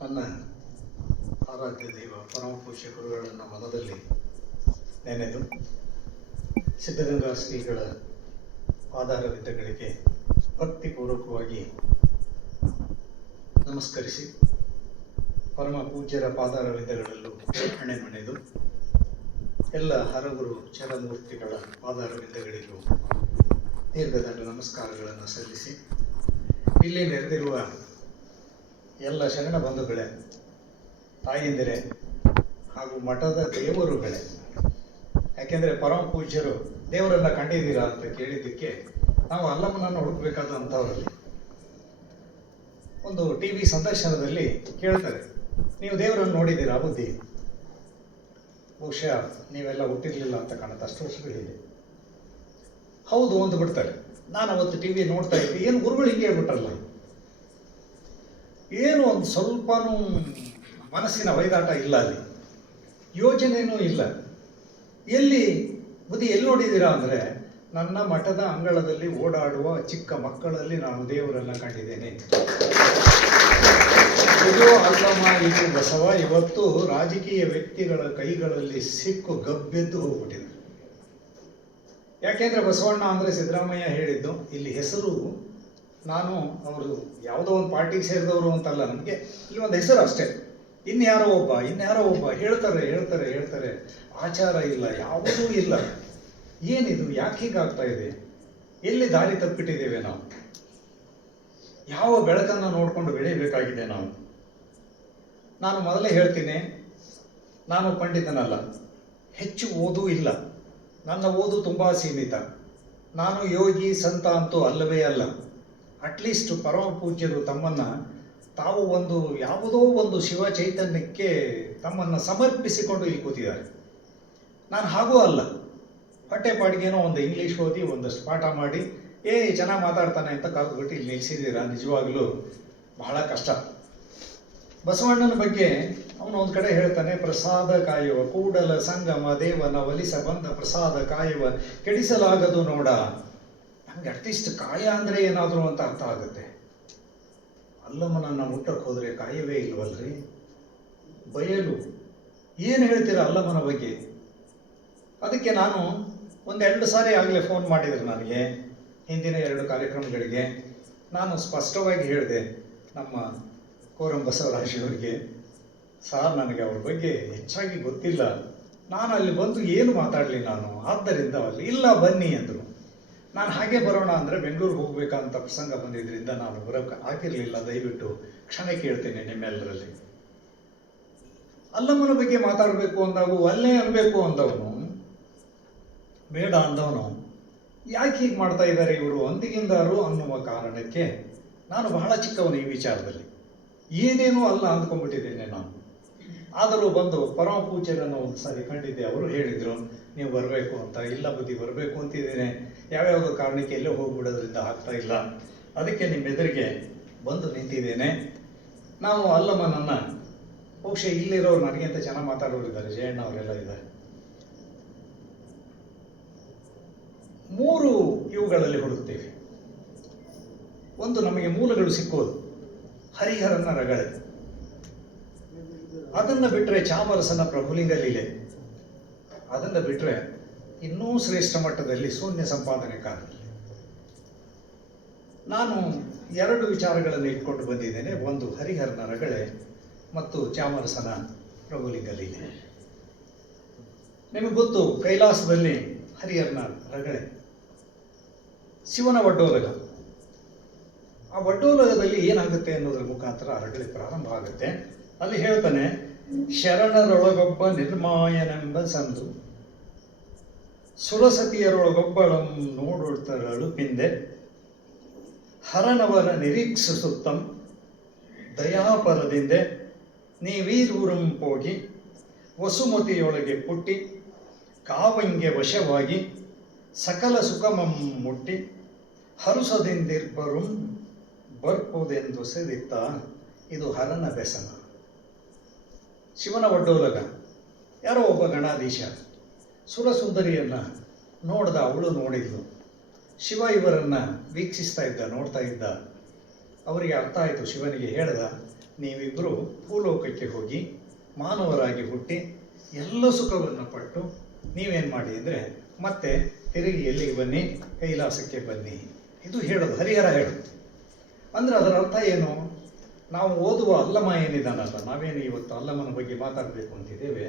ನನ್ನ ಆರಾಧ್ಯ ದೈವ ಪರಮ ಪೂಜ್ಯ ಗುರುಗಳನ್ನು ಮನದಲ್ಲಿ ನೆನೆದು ಸಿದ್ಧಗಂಗಾ ಶ್ರೀಗಳ ಪಾದಾರವಿಂದಗಳಿಗೆ ಭಕ್ತಿಪೂರ್ವಕವಾಗಿ ನಮಸ್ಕರಿಸಿ ಪರಮ ಪೂಜ್ಯರ ಪಾದಾರವಿಂದಗಳಲ್ಲೂ ಹಣೆ ಮಣೆದು ಎಲ್ಲ ಹರಗುರು ಚರಮೂರ್ತಿಗಳ ಪಾದಾರವಿಂದಗಳಿಗೂ ದೀರ್ಘದಂಡ ನಮಸ್ಕಾರಗಳನ್ನು ಸಲ್ಲಿಸಿ ಇಲ್ಲಿ ನೆರೆದಿರುವ ಎಲ್ಲ ಶರಣ ಬಂಧುಗಳೇ, ತಾಯಂದಿರೇ ಹಾಗೂ ಮಠದ ದೇವರುಗಳೇ, ಯಾಕೆಂದರೆ ಪರಮ ಪೂಜ್ಯರು ದೇವರನ್ನ ಕಂಡಿದ್ದೀರಾ ಅಂತ ಕೇಳಿದ್ದಕ್ಕೆ ನಾವು ಅಲ್ಲಮ್ಮನನ್ನು ಹುಡುಕಬೇಕಾದಂಥವರಲ್ಲಿ ಒಂದು ಟಿ ವಿ ಸಂದರ್ಶನದಲ್ಲಿ ಕೇಳ್ತಾರೆ, ನೀವು ದೇವರನ್ನು ನೋಡಿದ್ದೀರಾ ಬುದ್ಧಿ? ಬಹುಶಃ ನೀವೆಲ್ಲ ಹುಟ್ಟಿರಲಿಲ್ಲ ಅಂತ ಕಾಣುತ್ತೆ, ಅಷ್ಟು ವರ್ಷಗಳಿದೆ. ಹೌದು ಅಂತ ಬಿಡ್ತಾರೆ. ನಾನು ಅವತ್ತು ಟಿ ವಿ ನೋಡ್ತಾ ಇದ್ದೆ, ಏನು ಗುರುಗಳು ಹೀಗೆ ಹೇಳ್ಬಿಟ್ರಲ್ಲ, ಏನು ಒಂದು ಸ್ವಲ್ಪನೂ ಮನಸ್ಸಿನ ವೈದಾಟ ಇಲ್ಲ, ಅಲ್ಲಿ ಯೋಜನೆಯೂ ಇಲ್ಲ. ಎಲ್ಲಿ ಬುದ್ಧಿ ಎಲ್ಲಿ ನೋಡಿದ್ದೀರಾ ಅಂದರೆ, ನನ್ನ ಮಠದ ಅಂಗಳದಲ್ಲಿ ಓಡಾಡುವ ಚಿಕ್ಕ ಮಕ್ಕಳಲ್ಲಿ ನಾನು ದೇವರನ್ನು ಕಂಡಿದ್ದೇನೆ. ಇದು ಅಲ್ಲಮ್ಮ, ಇದು ಬಸವ ಇವತ್ತು ರಾಜಕೀಯ ವ್ಯಕ್ತಿಗಳ ಕೈಗಳಲ್ಲಿ ಸಿಕ್ಕು ಗಬ್ಬೆದ್ದು ಹೋಗ್ಬಿಟ್ಟಿದೆ. ಯಾಕೆಂದರೆ ಬಸವಣ್ಣ ಅಂದರೆ ಸಿದ್ದರಾಮಯ್ಯ ಹೇಳಿದ್ದು, ಇಲ್ಲಿ ಹೆಸರು ನಾನು ಅವರು ಯಾವುದೋ ಒಂದು ಪಾರ್ಟಿಗೆ ಸೇರಿದವರು ಅಂತಲ್ಲ, ನಮಗೆ ಇಲ್ಲಿ ಒಂದು ಹೆಸರು ಅಷ್ಟೇ. ಇನ್ಯಾರೋ ಒಬ್ಬ ಹೇಳ್ತಾರೆ. ಆಚಾರ ಇಲ್ಲ, ಯಾವುದೂ ಇಲ್ಲ. ಏನಿದು? ಯಾಕೆ ಹೀಗಾಗ್ತಾ ಇದೆ? ಎಲ್ಲಿ ದಾರಿ ತಪ್ಪಿಟ್ಟಿದ್ದೇವೆ ನಾವು? ಯಾವ ಬೆಳಕನ್ನು ನೋಡಿಕೊಂಡು ಬೆಳೆಯಬೇಕಾಗಿದೆ ನಾವು? ನಾನು ಮೊದಲೇ ಹೇಳ್ತೀನಿ, ನಾನು ಪಂಡಿತನಲ್ಲ, ಹೆಚ್ಚು ಓದೂ ಇಲ್ಲ, ನನ್ನ ಓದು ತುಂಬ ಸೀಮಿತ. ನಾನು ಯೋಗಿ ಸಂತ ಅಂತೂ ಅಲ್ಲವೇ ಅಲ್ಲ. ಅಟ್ಲೀಸ್ಟ್ ಪರಮ ಪೂಜ್ಯರು ತಮ್ಮನ್ನು ತಾವು ಯಾವುದೋ ಒಂದು ಶಿವ ಚೈತನ್ಯಕ್ಕೆ ತಮ್ಮನ್ನು ಸಮರ್ಪಿಸಿಕೊಂಡು ಇಲ್ಲಿ ಕೂತಿದ್ದಾರೆ. ನಾನು ಹಾಗೂ ಅಲ್ಲ, ಹೊಟ್ಟೆಪಾಡಿಗೇನೋ ಒಂದು ಇಂಗ್ಲೀಷ್ ಓದಿ ಒಂದಷ್ಟು ಪಾಠ ಮಾಡಿ ಚೆನ್ನಾಗಿ ಮಾತಾಡ್ತಾನೆ ಅಂತ ಕರೆದುಬಿಟ್ಟು ಇಲ್ಲಿ ನಿಲ್ಲಿಸಿದ್ದೀರಾ. ನಿಜವಾಗಲೂ ಬಹಳ ಕಷ್ಟ. ಬಸವಣ್ಣನ ಬಗ್ಗೆ ಅವನು ಒಂದು ಕಡೆ ಹೇಳ್ತಾನೆ, ಪ್ರಸಾದ ಕಾಯುವ ಕೂಡಲ ಸಂಗಮ ದೇವನ ಒಲಿಸ ಬಂದ ಪ್ರಸಾದ ಕಾಯುವ ಕೆಡಿಸಲಾಗದು ನೋಡ. ನಮ್ಗೆ ಅಟ್ಲೀಸ್ಟ್ ಕಾಯ ಅಂದರೆ ಏನಾದರೂ ಅಂತ ಅರ್ಥ ಆಗುತ್ತೆ. ಅಲ್ಲಮ್ಮನನ್ನು ಮುಟ್ಟಕ್ಕೆ ಹೋದರೆ ಕಾಯವೇ ಇಲ್ವಲ್ರಿ? ಬಯಲು ಏನು ಹೇಳ್ತೀರಾ ಅಲ್ಲಮ್ಮನ ಬಗ್ಗೆ? ಅದಕ್ಕೆ ನಾನು 1-2 ಸಾರಿ ಆಗಲೇ ಫೋನ್ ಮಾಡಿದ್ರು ನನಗೆ, ಹಿಂದಿನ 2 ಕಾರ್ಯಕ್ರಮಗಳಿಗೆ. ನಾನು ಸ್ಪಷ್ಟವಾಗಿ ಹೇಳಿದೆ ನಮ್ಮ ಕೋರಂ ಬಸವರಾಜವರಿಗೆ, ಸಾರ್ ನನಗೆ ಅವ್ರ ಬಗ್ಗೆ ಹೆಚ್ಚಾಗಿ ಗೊತ್ತಿಲ್ಲ, ನಾನು ಅಲ್ಲಿ ಬಂದು ಏನು ಮಾತಾಡಲಿ ನಾನು, ಆದ್ದರಿಂದ ಅಲ್ಲಿ ಇಲ್ಲ ಬನ್ನಿ ಅಂದರು. ನಾನು ಹಾಗೆ ಬರೋಣ ಅಂದರೆ ಬೆಂಗಳೂರಿಗೆ ಹೋಗ್ಬೇಕಂತ ಪ್ರಸಂಗ ಬಂದಿದ್ದರಿಂದ ನಾನು ಬರೋಕ್ಕೆ ಆಗಿರಲಿಲ್ಲ. ದಯವಿಟ್ಟು ಕ್ಷಮೆ ಕೇಳ್ತೇನೆ ನಿಮ್ಮೆಲ್ಲರಲ್ಲಿ. ಅಲ್ಲಮ್ಮನ ಬಗ್ಗೆ ಮಾತಾಡಬೇಕು ಅಂದಾಗೂ ಅಲ್ಲೇ ಅನ್ಬೇಕು ಅಂದವನು, ಬೇಡ ಅಂದವನು, ಯಾಕೆ ಹೀಗೆ ಮಾಡ್ತಾ ಇದ್ದಾರೆ ಇವರು ಅಂದಿಗಿಂದಾರು ಅನ್ನುವ ಕಾರಣಕ್ಕೆ ನಾನು ಬಹಳ ಚಿಕ್ಕವನು ಈ ವಿಚಾರದಲ್ಲಿ, ಏನೇನೂ ಅಲ್ಲ ಅಂದ್ಕೊಂಡ್ಬಿಟ್ಟಿದ್ದೇನೆ ನಾನು. ಆದರೂ ಬಂದು ಪರಮ ಪೂಜ್ಯರನ್ನು ಒಂದು ಸಾರಿ ಕಂಡಿದ್ದೆ. ಅವರು ಹೇಳಿದರು, ನೀವು ಬರಬೇಕು ಅಂತ. ಇಲ್ಲ ಬುದ್ಧಿ, ಬರಬೇಕು ಅಂತಿದ್ದೇನೆ, ಯಾವ್ಯಾವುದೋ ಕಾರಣಕ್ಕೆ ಎಲ್ಲೇ ಹೋಗ್ಬಿಡೋದ್ರಿಂದ ಆಗ್ತಾ ಇಲ್ಲ, ಅದಕ್ಕೆ ನಿಮ್ಮ ಎದುರಿಗೆ ಬಂದು ನಿಂತಿದ್ದೇನೆ. ನಾವು ಅಲ್ಲಮ್ಮನನ್ನು ಬಹುಶಃ ಇಲ್ಲಿರೋರು ನನಗಿಂತ ಚೆನ್ನಾಗಿ ಮಾತಾಡೋರಿದ್ದಾರೆ, ಜಯಣ್ಣ ಅವರೆಲ್ಲ ಇದ್ದಾರೆ. 3 ಇವುಗಳಲ್ಲಿ ಹುಡುಕ್ತೇವೆ. ಒಂದು, ನಮಗೆ ಮೂಲಗಳು ಸಿಕ್ಕೋದು ಹರಿಹರನ ರಗಳೆ, ಅದನ್ನು ಬಿಟ್ಟರೆ ಚಾಮರಸನ ಪ್ರಭುಲಿಂಗ ಲೀಲೆ, ಅದನ್ನು ಬಿಟ್ಟರೆ ಇನ್ನೂ ಶ್ರೇಷ್ಠ ಮಟ್ಟದಲ್ಲಿ ಶೂನ್ಯ ಸಂಪಾದನೆಕಾರ. ನಾನು 2 ವಿಚಾರಗಳನ್ನು ಇಟ್ಕೊಂಡು ಬಂದಿದ್ದೇನೆ, ಒಂದು ಹರಿಹರನ ರಗಳೆ ಮತ್ತು ಚಾಮರಸನ ಪ್ರಭುಲಿಂಗ ಲೀಲೆ. ನಿಮಗೆ ಗೊತ್ತು, ಕೈಲಾಸದಲ್ಲಿ ಹರಿಹರನ ರಗಳೆ, ಶಿವನ ಒಡ್ಡೋಲಗ. ಆ ಒಡ್ಡೋಲಗದಲ್ಲಿ ಏನಾಗುತ್ತೆ ಅನ್ನೋದ್ರ ಮುಖಾಂತರ ಆ ರಗಳೆ ಪ್ರಾರಂಭ ಆಗುತ್ತೆ. ಅಲ್ಲಿ ಹೇಳ್ತಾನೆ, ಶರಣರೊಳಗೊಬ್ಬ ನಿರ್ಮಾಯನೆಂಬ ಸಂದು, ಸುರಸತಿಯರೊಳಗೊಬ್ಬಳಂ ನೋಡುತ್ತರಳು ಪಿಂದೆ, ಹರನವರ ನಿರೀಕ್ಷಿಸುತ್ತಂ ದಯಾಪರದಿಂದೆ, ನೀವೀರೂರುಂ ಹೋಗಿ ವಸುಮತಿಯೊಳಗೆ ಪುಟ್ಟಿ, ಕಾವಂಗೆ ವಶವಾಗಿ ಸಕಲ ಸುಖಮಂ ಮುಟ್ಟಿ, ಹರುಸದಿಂದಿರ್ಬರುಂ ಬರ್ಪುದೆಂದು ಸೆದಿತ್ತ. ಇದು ಹರನ ವ್ಯಸನ. ಶಿವನ ಒಡ್ಡೋಲಗ. ಯಾರೋ ಒಬ್ಬ ಗಣಾಧೀಶ ಸುರಸುಂದರಿಯನ್ನು ನೋಡ್ದ, ಅವಳು ನೋಡಿದ್ಲು. ಶಿವ ಇವರನ್ನು ವೀಕ್ಷಿಸ್ತಾ ಇದ್ದ, ನೋಡ್ತಾ ಇದ್ದ. ಅವರಿಗೆ ಅರ್ಥ ಆಯಿತು. ಶಿವನಿಗೆ ಹೇಳ್ದ, ನೀವಿಬ್ಬರು ಭೂಲೋಕಕ್ಕೆ ಹೋಗಿ ಮಾನವರಾಗಿ ಹುಟ್ಟಿ ಎಲ್ಲ ಸುಖವನ್ನು ಪಟ್ಟು ನೀವೇನು ಮಾಡಿ ಅಂದರೆ ಮತ್ತೆ ತಿರುಗಿ ಎಲ್ಲಿಗೆ ಬನ್ನಿ, ಕೈಲಾಸಕ್ಕೆ ಬನ್ನಿ. ಇದು ಹೇಳೋದು, ಹರಿಹರ ಹೇಳೋದು. ಅಂದರೆ ಅದರ ಅರ್ಥ ಏನು? ನಾವು ಓದುವ ಅಲ್ಲಮ ಏನಿದ್ದಾನಲ್ಲ, ನಾವೇನು ಇವತ್ತು ಅಲ್ಲಮನ ಬಗ್ಗೆ ಮಾತಾಡಬೇಕು ಅಂತಿದ್ದೇವೆ,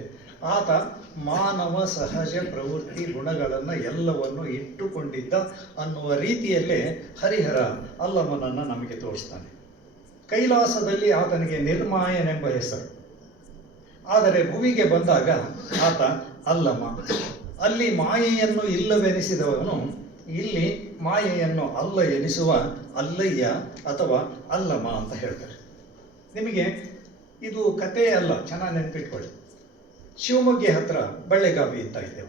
ಆತ ಮಾನವ ಸಹಜ ಪ್ರವೃತ್ತಿ ಗುಣಗಳನ್ನು ಎಲ್ಲವನ್ನು ಇಟ್ಟುಕೊಂಡಿದ್ದ ಅನ್ನುವ ರೀತಿಯಲ್ಲೇ ಹರಿಹರ ಅಲ್ಲಮನನ್ನು ನಮಗೆ ತೋರಿಸ್ತಾನೆ. ಕೈಲಾಸದಲ್ಲಿ ಆತನಿಗೆ ನಿರ್ಮಾಯನೆಂಬ ಹೆಸರು, ಆದರೆ ಭುವಿಗೆ ಬಂದಾಗ ಆತ ಅಲ್ಲಮ. ಅಲ್ಲಿ ಮಾಯೆಯನ್ನು ಇಲ್ಲವೆನಿಸಿದವನು ಇಲ್ಲಿ ಮಾಯೆಯನ್ನು ಅಲ್ಲ ಎನಿಸುವ ಅಲ್ಲಯ್ಯ ಅಥವಾ ಅಲ್ಲಮ ಅಂತ ಹೇಳ್ತಾರೆ. ನಿಮಗೆ ಇದು ಕಥೆ ಅಲ್ಲ, ಚೆನ್ನಾಗಿ ನೆನಪಿಟ್ಕೊಳ್ಳಿ. ಶಿವಮೊಗ್ಗ ಹತ್ರ ಬಳ್ಳೆಗಾವಿ ಅಂತ ಇದೆ.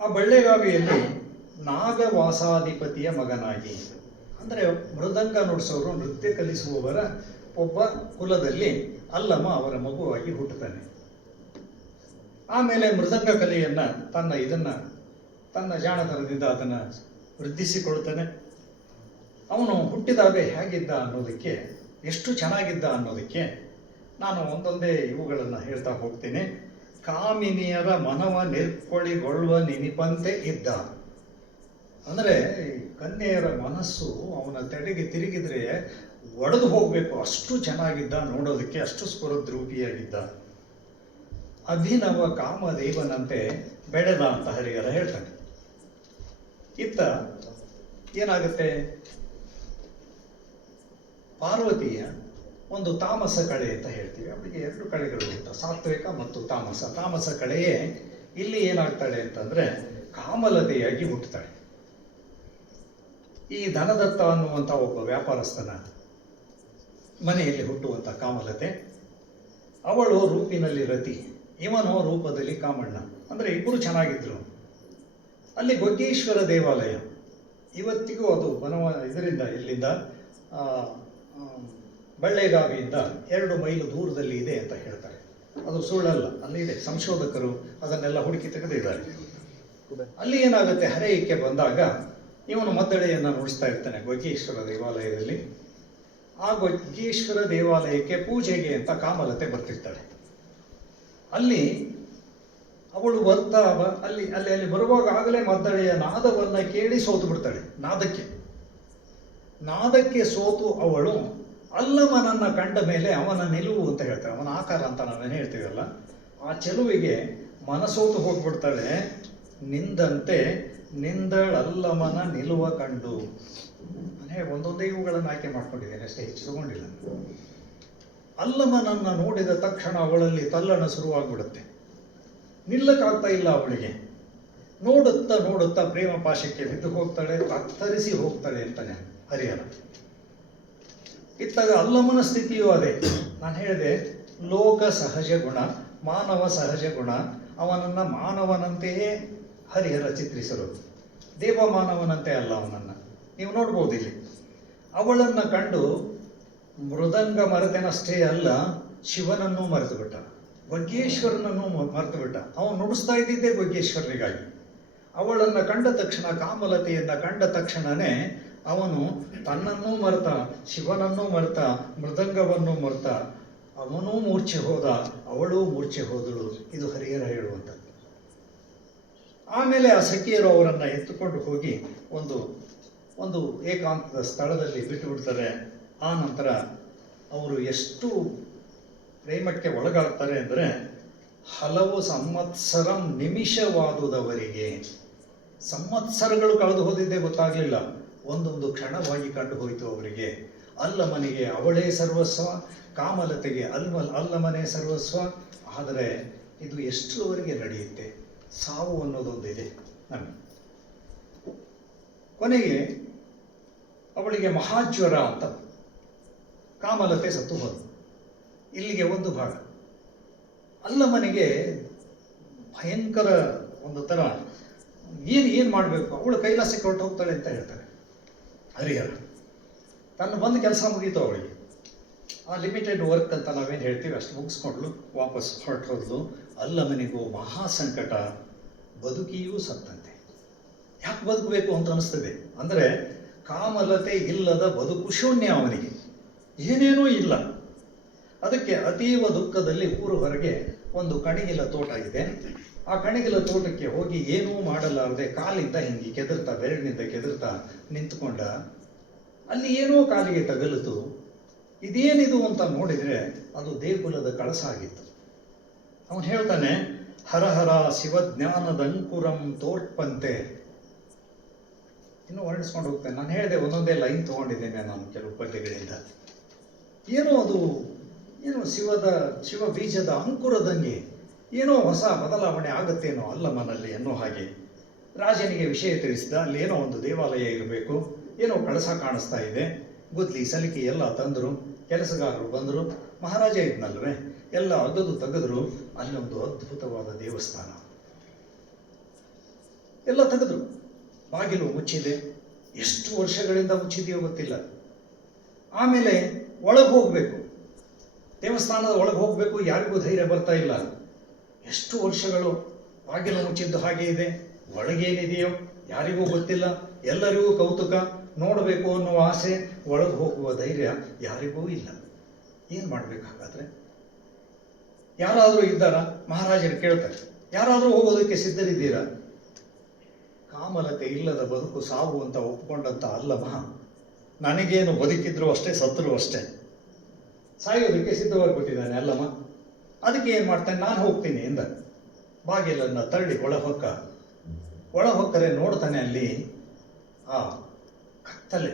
ಆ ಬಳ್ಳೆಗಾವಿಯಲ್ಲಿ ನಾಗವಾಸಾಧಿಪತಿಯ ಮಗನಾಗಿ, ಅಂದರೆ ಮೃದಂಗ ನುಡಿಸೋರು, ನೃತ್ಯ ಕಲಿಸುವವರ ಒಬ್ಬ ಕುಲದಲ್ಲಿ ಅಲ್ಲಮ ಅವರ ಮಗುವಾಗಿ ಹುಟ್ಟುತ್ತಾನೆ. ಆಮೇಲೆ ಮೃದಂಗ ಕಲೆಯನ್ನು ತನ್ನ ಜಾಣತನದಿಂದ ಅದನ್ನು ವೃದ್ಧಿಸಿಕೊಳ್ತಾನೆ. ಅವನು ಹುಟ್ಟಿದಾಗ ಹೇಗಿದ್ದ ಅನ್ನೋದಕ್ಕೆ, ಎಷ್ಟು ಚೆನ್ನಾಗಿದ್ದ ಅನ್ನೋದಕ್ಕೆ ನಾನು ಒಂದೊಂದೇ ಇವುಗಳನ್ನು ಹೇಳ್ತಾ ಹೋಗ್ತೀನಿ. ಕಾಮಿನಿಯರ ಮನವ ನಿರ್ಕೊಳ್ಳಿಗೊಳ್ಳುವ ನೆನಪಂತೆ ಇದ್ದ. ಅಂದರೆ ಕನ್ಯೆಯರ ಮನಸ್ಸು ಅವನ ತೆಡೆಗೆ ತಿರುಗಿದ್ರೆ ಒಡೆದು ಹೋಗಬೇಕು, ಅಷ್ಟು ಚೆನ್ನಾಗಿದ್ದ ನೋಡೋದಕ್ಕೆ, ಅಷ್ಟು ಸ್ಫುರದ್ರೂಪಿಯಾಗಿದ್ದ. ಅಭಿನವ ಕಾಮದೇವನಂತೆ ಬೆಳೆದ ಅಂತ ಹರಿಹರ ಹೇಳ್ತಾನೆ. ಇತ್ತ ಏನಾಗುತ್ತೆ, ಪಾರ್ವತಿಯ ಒಂದು ತಾಮಸ ಕಳೆ ಅಂತ ಹೇಳ್ತೀವಿ. ಅವಳಿಗೆ 2 ಕಳೆಗಳು ಉಂಟು, ಸಾತ್ವಿಕ ಮತ್ತು ತಾಮಸ. ತಾಮಸ ಕಳೆಯೇ ಇಲ್ಲಿ ಏನಾಗ್ತಾಳೆ ಅಂತಂದರೆ ಕಾಮಲತೆಯಾಗಿ ಹುಟ್ಟುತ್ತಾಳೆ. ಈ ಧನದತ್ತ ಅನ್ನುವಂಥ ಒಬ್ಬ ವ್ಯಾಪಾರಸ್ಥನ ಮನೆಯಲ್ಲಿ ಹುಟ್ಟುವಂಥ ಕಾಮಲತೆ, ಅವಳು ರೂಪಿನಲ್ಲಿ ರತಿ, ಇವನು ರೂಪದಲ್ಲಿ ಕಾಮಣ್ಣ. ಅಂದರೆ ಇಬ್ಬರು ಚೆನ್ನಾಗಿದ್ರು. ಅಲ್ಲಿ ಗೊಗ್ಗೇಶ್ವರ ದೇವಾಲಯ ಇವತ್ತಿಗೂ ಅದು ಇದರಿಂದ ಇಲ್ಲಿಂದ ಬಳ್ಳೆಗಾವಿಯಿಂದ 2 ಮೈಲು ದೂರದಲ್ಲಿ ಇದೆ ಅಂತ ಹೇಳ್ತಾರೆ. ಅದು ಸುಳ್ಳಲ್ಲ, ಅಲ್ಲಿ ಇದೆ. ಸಂಶೋಧಕರು ಅದನ್ನೆಲ್ಲ ಹುಡುಕಿ ತೆಗೆದಿದ್ದಾರೆ. ಅಲ್ಲಿ ಏನಾಗುತ್ತೆ, ಹರೆಯಕ್ಕೆ ಬಂದಾಗ ಇವನು ಮದ್ದಳೆಯನ್ನು ನುಡಿಸ್ತಾ ಇರ್ತಾನೆ ಗೊಗ್ಗೇಶ್ವರ ದೇವಾಲಯದಲ್ಲಿ. ಆ ಗೊಗ್ಗೇಶ್ವರ ದೇವಾಲಯಕ್ಕೆ ಪೂಜೆಗೆ ಅಂತ ಕಾಮಲತೆ ಬರ್ತಿರ್ತಾಳೆ. ಅಲ್ಲಿ ಅವಳು ಬರ್ತಾ ಅಲ್ಲಿ ಬರುವಾಗ ಆಗಲೇ ಮದ್ದಳೆಯ ನಾದವನ್ನು ಕೇಳಿ ಸೋತು ಬಿಡ್ತಾಳೆ. ನಾದಕ್ಕೆ ಸೋತು ಅವಳು ಅಲ್ಲಮನನ್ನ ಕಂಡ ಮೇಲೆ ಅವನ ನಿಲುವು ಅಂತ ಹೇಳ್ತಾರೆ, ಅವನ ಆಕಾರ ಅಂತ ನಾವೇನು ಹೇಳ್ತೀವಲ್ಲ, ಆ ಚೆಲುವಿಗೆ ಮನಸೋತು ಹೋಗ್ಬಿಡ್ತಾಳೆ. ನಿಂದಂತೆ ನಿಂದಳಲ್ಲಮನ ನಿಲುವ ಕಂಡು. ಮನೆ ಒಂದೊಂದೇ ಇವುಗಳನ್ನು ಆಯ್ಕೆ ಮಾಡ್ಕೊಂಡಿದ್ದೇನೆ ಅಷ್ಟೇ, ಹೆಚ್ಚು ತಗೊಂಡಿಲ್ಲ. ಅಲ್ಲಮನನ್ನು ನೋಡಿದ ತಕ್ಷಣ ಅವಳಲ್ಲಿ ತಲ್ಲಣ ಶುರುವಾಗ್ಬಿಡುತ್ತೆ. ನಿಲ್ಲಕ್ಕಾಗ್ತಾ ಇಲ್ಲ ಅವಳಿಗೆ. ನೋಡುತ್ತಾ ಪ್ರೇಮ ಪಾಶಕ್ಕೆ ಬಿದ್ದು ಹೋಗ್ತಾಳೆ, ತತ್ತರಿಸಿ ಹೋಗ್ತಾಳೆ ಅಂತಾನೆ ಹರಿಹರ. ಇತ್ತಾಗ ಅಲ್ಲಮನ ಸ್ಥಿತಿಯೂ ಅದೇ. ನಾನು ಹೇಳಿದೆ, ಲೋಕ ಸಹಜ ಗುಣ, ಮಾನವ ಸಹಜ ಗುಣ. ಅವನನ್ನು ಮಾನವನಂತೆಯೇ ಹರಿಹರ ಚಿತ್ರಿಸರು, ದೇವಮಾನವನಂತೆ ಅಲ್ಲ ಅವನನ್ನು. ನೀವು ನೋಡ್ಬೋದು ಇಲ್ಲಿ. ಅವಳನ್ನು ಕಂಡು ಮೃದಂಗ ಮರೆತನಷ್ಟೇ ಅಲ್ಲ, ಶಿವನನ್ನೂ ಮರೆತು ಬಿಟ್ಟ, ಗೊಗ್ಗೇಶ್ವರನನ್ನು ಮರೆತು ಬಿಟ್ಟ. ಅವನು ನುಡಿಸ್ತಾ ಇದ್ದಿದ್ದೇ ಗೊಗ್ಗೇಶ್ವರನಿಗಾಗಿ. ಅವಳನ್ನು ಕಂಡ ತಕ್ಷಣ, ಕಾಮಲತೆಯನ್ನು ಕಂಡ ತಕ್ಷಣವೇ ಅವನು ತನ್ನನ್ನೂ ಮರೆತ, ಶಿವನನ್ನೂ ಮರೆತ, ಮೃದಂಗವನ್ನು ಮರೆತ. ಅವನೂ ಮೂರ್ಛೆ ಹೋದ, ಅವಳೂ ಮೂರ್ಛೆ ಹೋದಳು. ಇದು ಹರಿಹರ ಹೇಳುವಂಥದ್ದು. ಆಮೇಲೆ ಆ ಸಖಿಯರು ಅವರನ್ನು ಎತ್ತುಕೊಂಡು ಹೋಗಿ ಒಂದು ಏಕಾಂತದ ಸ್ಥಳದಲ್ಲಿ ಬಿಟ್ಟು ಬಿಡ್ತಾರೆ. ಆ ನಂತರ ಅವರು ಎಷ್ಟು ಪ್ರೇಮಕ್ಕೆ ಒಳಗಾಗ್ತಾರೆ ಅಂದರೆ, ಹಲವು ಸಂವತ್ಸರಂ ನಿಮಿಷವಾದುದವರಿಗೆ. ಸಂವತ್ಸರಗಳು ಕಳೆದು ಹೋದಿದ್ದೇ ಗೊತ್ತಾಗಲಿಲ್ಲ, ಒಂದೊಂದು ಕ್ಷಣವಾಗಿ ಕಂಡು ಹೋಯಿತು ಅವರಿಗೆ. ಅಲ್ಲಮನಿಗೆ ಅವಳೇ ಸರ್ವಸ್ವ, ಕಾಮಲತೆಗೆ ಅಲ್ಲಮನೇ ಸರ್ವಸ್ವ. ಆದರೆ ಇದು ಎಷ್ಟರವರೆಗೆ ನಡೆಯುತ್ತೆ? ಸಾವು ಅನ್ನೋದೊಂದಿದೆ ನಮಗೆ. ಕೊನೆಗೆ ಅವಳಿಗೆ ಮಹಾಜ್ವರ ಅಂತ, ಕಾಮಲತೆ ಸತ್ತು ಹೋದ. ಇಲ್ಲಿಗೆ ಒಂದು ಭಾಗ. ಅಲ್ಲಮನಿಗೆ ಭಯಂಕರ ಒಂದು ಥರ ಏನು ಮಾಡಬೇಕು, ಅವಳು ಕೈಲಾಸಕ್ಕೆ ಹೊರಟು ಹೋಗ್ತಾಳೆ ಅಂತ ಹೇಳ್ತಾರೆ ಹರಿಹರ. ತನ್ನ ಬಂದು ಕೆಲಸ ಮುಗೀತು ಅವಳಿಗೆ. ಆ ಲಿಮಿಟೆಡ್ ವರ್ಕ್ ಅಂತ ನಾವೇನು ಹೇಳ್ತೀವಿ ಅಷ್ಟು ಮುಗಿಸ್ಕೊಂಡ್ಲು, ವಾಪಸ್ ಹೊರಟೋದ್ಲು. ಅಲ್ಲಮನಿಗೂ ಮಹಾ ಸಂಕಟ, ಬದುಕಿಯೂ ಸತ್ತಂತೆ. ಯಾಕೆ ಬದುಕಬೇಕು ಅಂತ ಅನಿಸ್ತದೆ ಅಂದರೆ, ಕಾಮಲತೆ ಇಲ್ಲದ ಬದುಕು ಶೂನ್ಯ ಅವನಿಗೆ, ಏನೇನೂ ಇಲ್ಲ. ಅದಕ್ಕೆ ಅತೀವ ದುಃಖದಲ್ಲಿ ಊರು ಹೊರಗೆ ಒಂದು ಕಣಿಗಿಲ ತೋಟ ಇದೆ. ಆ ಕಣಿಗಿಲ ತೋಟಕ್ಕೆ ಹೋಗಿ ಏನೂ ಮಾಡಲಾರದೆ ಕಾಲಿಂದ ಹಿಂಗೆ ಕೆದರ್ತಾ, ಬೆರಳಿನಿಂದ ಕೆದರ್ತಾ ನಿಂತ್ಕೊಂಡ. ಅಲ್ಲಿ ಏನೋ ಕಾಲಿಗೆ ತಗಲಿತು. ಇದೇನಿದು ಅಂತ ನೋಡಿದರೆ ಅದು ದೇಗುಲದ ಕಳಸ ಆಗಿತ್ತು. ಅವನು ಹೇಳ್ತಾನೆ, ಹರಹರ ಶಿವಜ್ಞಾನದ ಅಂಕುರಂ ತೋರ್ಪಂತೆ. ಇನ್ನೂ ವರ್ಣಿಸ್ಕೊಂಡು ಹೋಗ್ತೇನೆ. ನಾನು ಹೇಳಿದೆ ಒಂದೊಂದೇ ಲೈನ್ ತೊಗೊಂಡಿದ್ದೇನೆ ನಾನು ಕೆಲವು ಪದ್ಯಗಳಿಂದ. ಏನೋ ಅದು ಏನೋ ಶಿವ ಬೀಜದ ಅಂಕುರದಂಗೆ ಏನೋ ಹೊಸ ಬದಲಾವಣೆ ಆಗುತ್ತೇನೋ ಅಲ್ಲಮನಲ್ಲಿ ಅನ್ನೋ ಹಾಗೆ. ರಾಜನಿಗೆ ವಿಷಯ ತಿಳಿಸಿದ, ಅಲ್ಲಿ ಏನೋ ಒಂದು ದೇವಾಲಯ ಇರಬೇಕು, ಏನೋ ಕಳಸ ಕಾಣಿಸ್ತಾ ಇದೆ. ಗುದ್ಲಿ ಸಲಿಕೆ ಎಲ್ಲ ತಂದರು, ಕೆಲಸಗಾರರು ಬಂದರು, ಮಹಾರಾಜ ಇದ್ನಲ್ವೇ, ಎಲ್ಲ ಅಗದು ತೆಗೆದ್ರು. ಅಲ್ಲೊಂದು ಅದ್ಭುತವಾದ ದೇವಸ್ಥಾನ ಎಲ್ಲ ತೆಗೆದ್ರು. ಬಾಗಿಲು ಮುಚ್ಚಿದೆ, ಎಷ್ಟು ವರ್ಷಗಳಿಂದ ಮುಚ್ಚಿದೆಯೋ ಗೊತ್ತಿಲ್ಲ. ಆಮೇಲೆ ಒಳಗೆ ಹೋಗಬೇಕು, ದೇವಸ್ಥಾನದ ಒಳಗೆ ಹೋಗಬೇಕು, ಯಾರಿಗೂ ಧೈರ್ಯ ಬರ್ತಾ ಇಲ್ಲ. ಎಷ್ಟು ವರ್ಷಗಳು ಬಾಗಿಲು ಮುಚ್ಚಿದ್ದು ಹಾಗೆ ಇದೆ, ಒಳಗೇನಿದೆಯೋ ಯಾರಿಗೂ ಗೊತ್ತಿಲ್ಲ. ಎಲ್ಲರಿಗೂ ಕೌತುಕ, ನೋಡಬೇಕು ಅನ್ನುವ ಆಸೆ, ಒಳಗೆ ಹೋಗುವ ಧೈರ್ಯ ಯಾರಿಗೂ ಇಲ್ಲ. ಏನು ಮಾಡಬೇಕಾಗಾದ್ರೆ? ಯಾರಾದರೂ ಇದ್ದಾರಾ? ಮಹಾರಾಜರು ಕೇಳ್ತಾರೆ, ಯಾರಾದರೂ ಹೋಗೋದಕ್ಕೆ ಸಿದ್ಧರಿದ್ದೀರಾ? ಕಾಮಲತೆ ಇಲ್ಲದ ಬದುಕು ಸಾವು ಅಂತ ಒಪ್ಕೊಂಡಂತ ಅಲ್ಲಮ, ನನಗೇನು ಬದುಕಿದ್ರು ಅಷ್ಟೇ, ಸತ್ತರೂ ಅಷ್ಟೇ, ಸಾಯೋದಕ್ಕೆ ಸಿದ್ಧವಾಗಿಬಿಟ್ಟಿದ್ದಾನೆ ಅಲ್ಲಮ್ಮ. ಅದಕ್ಕೆ ಏನು ಮಾಡ್ತಾನೆ, ನಾನು ಹೋಗ್ತೀನಿ ಎಂದ. ಬಾಗಿಲನ್ನು ತಳ್ಳಿ ಒಳ ಹೊಕ್ಕರೆ ನೋಡ್ತಾನೆ, ಅಲ್ಲಿ ಆ ಕತ್ತಲೆ,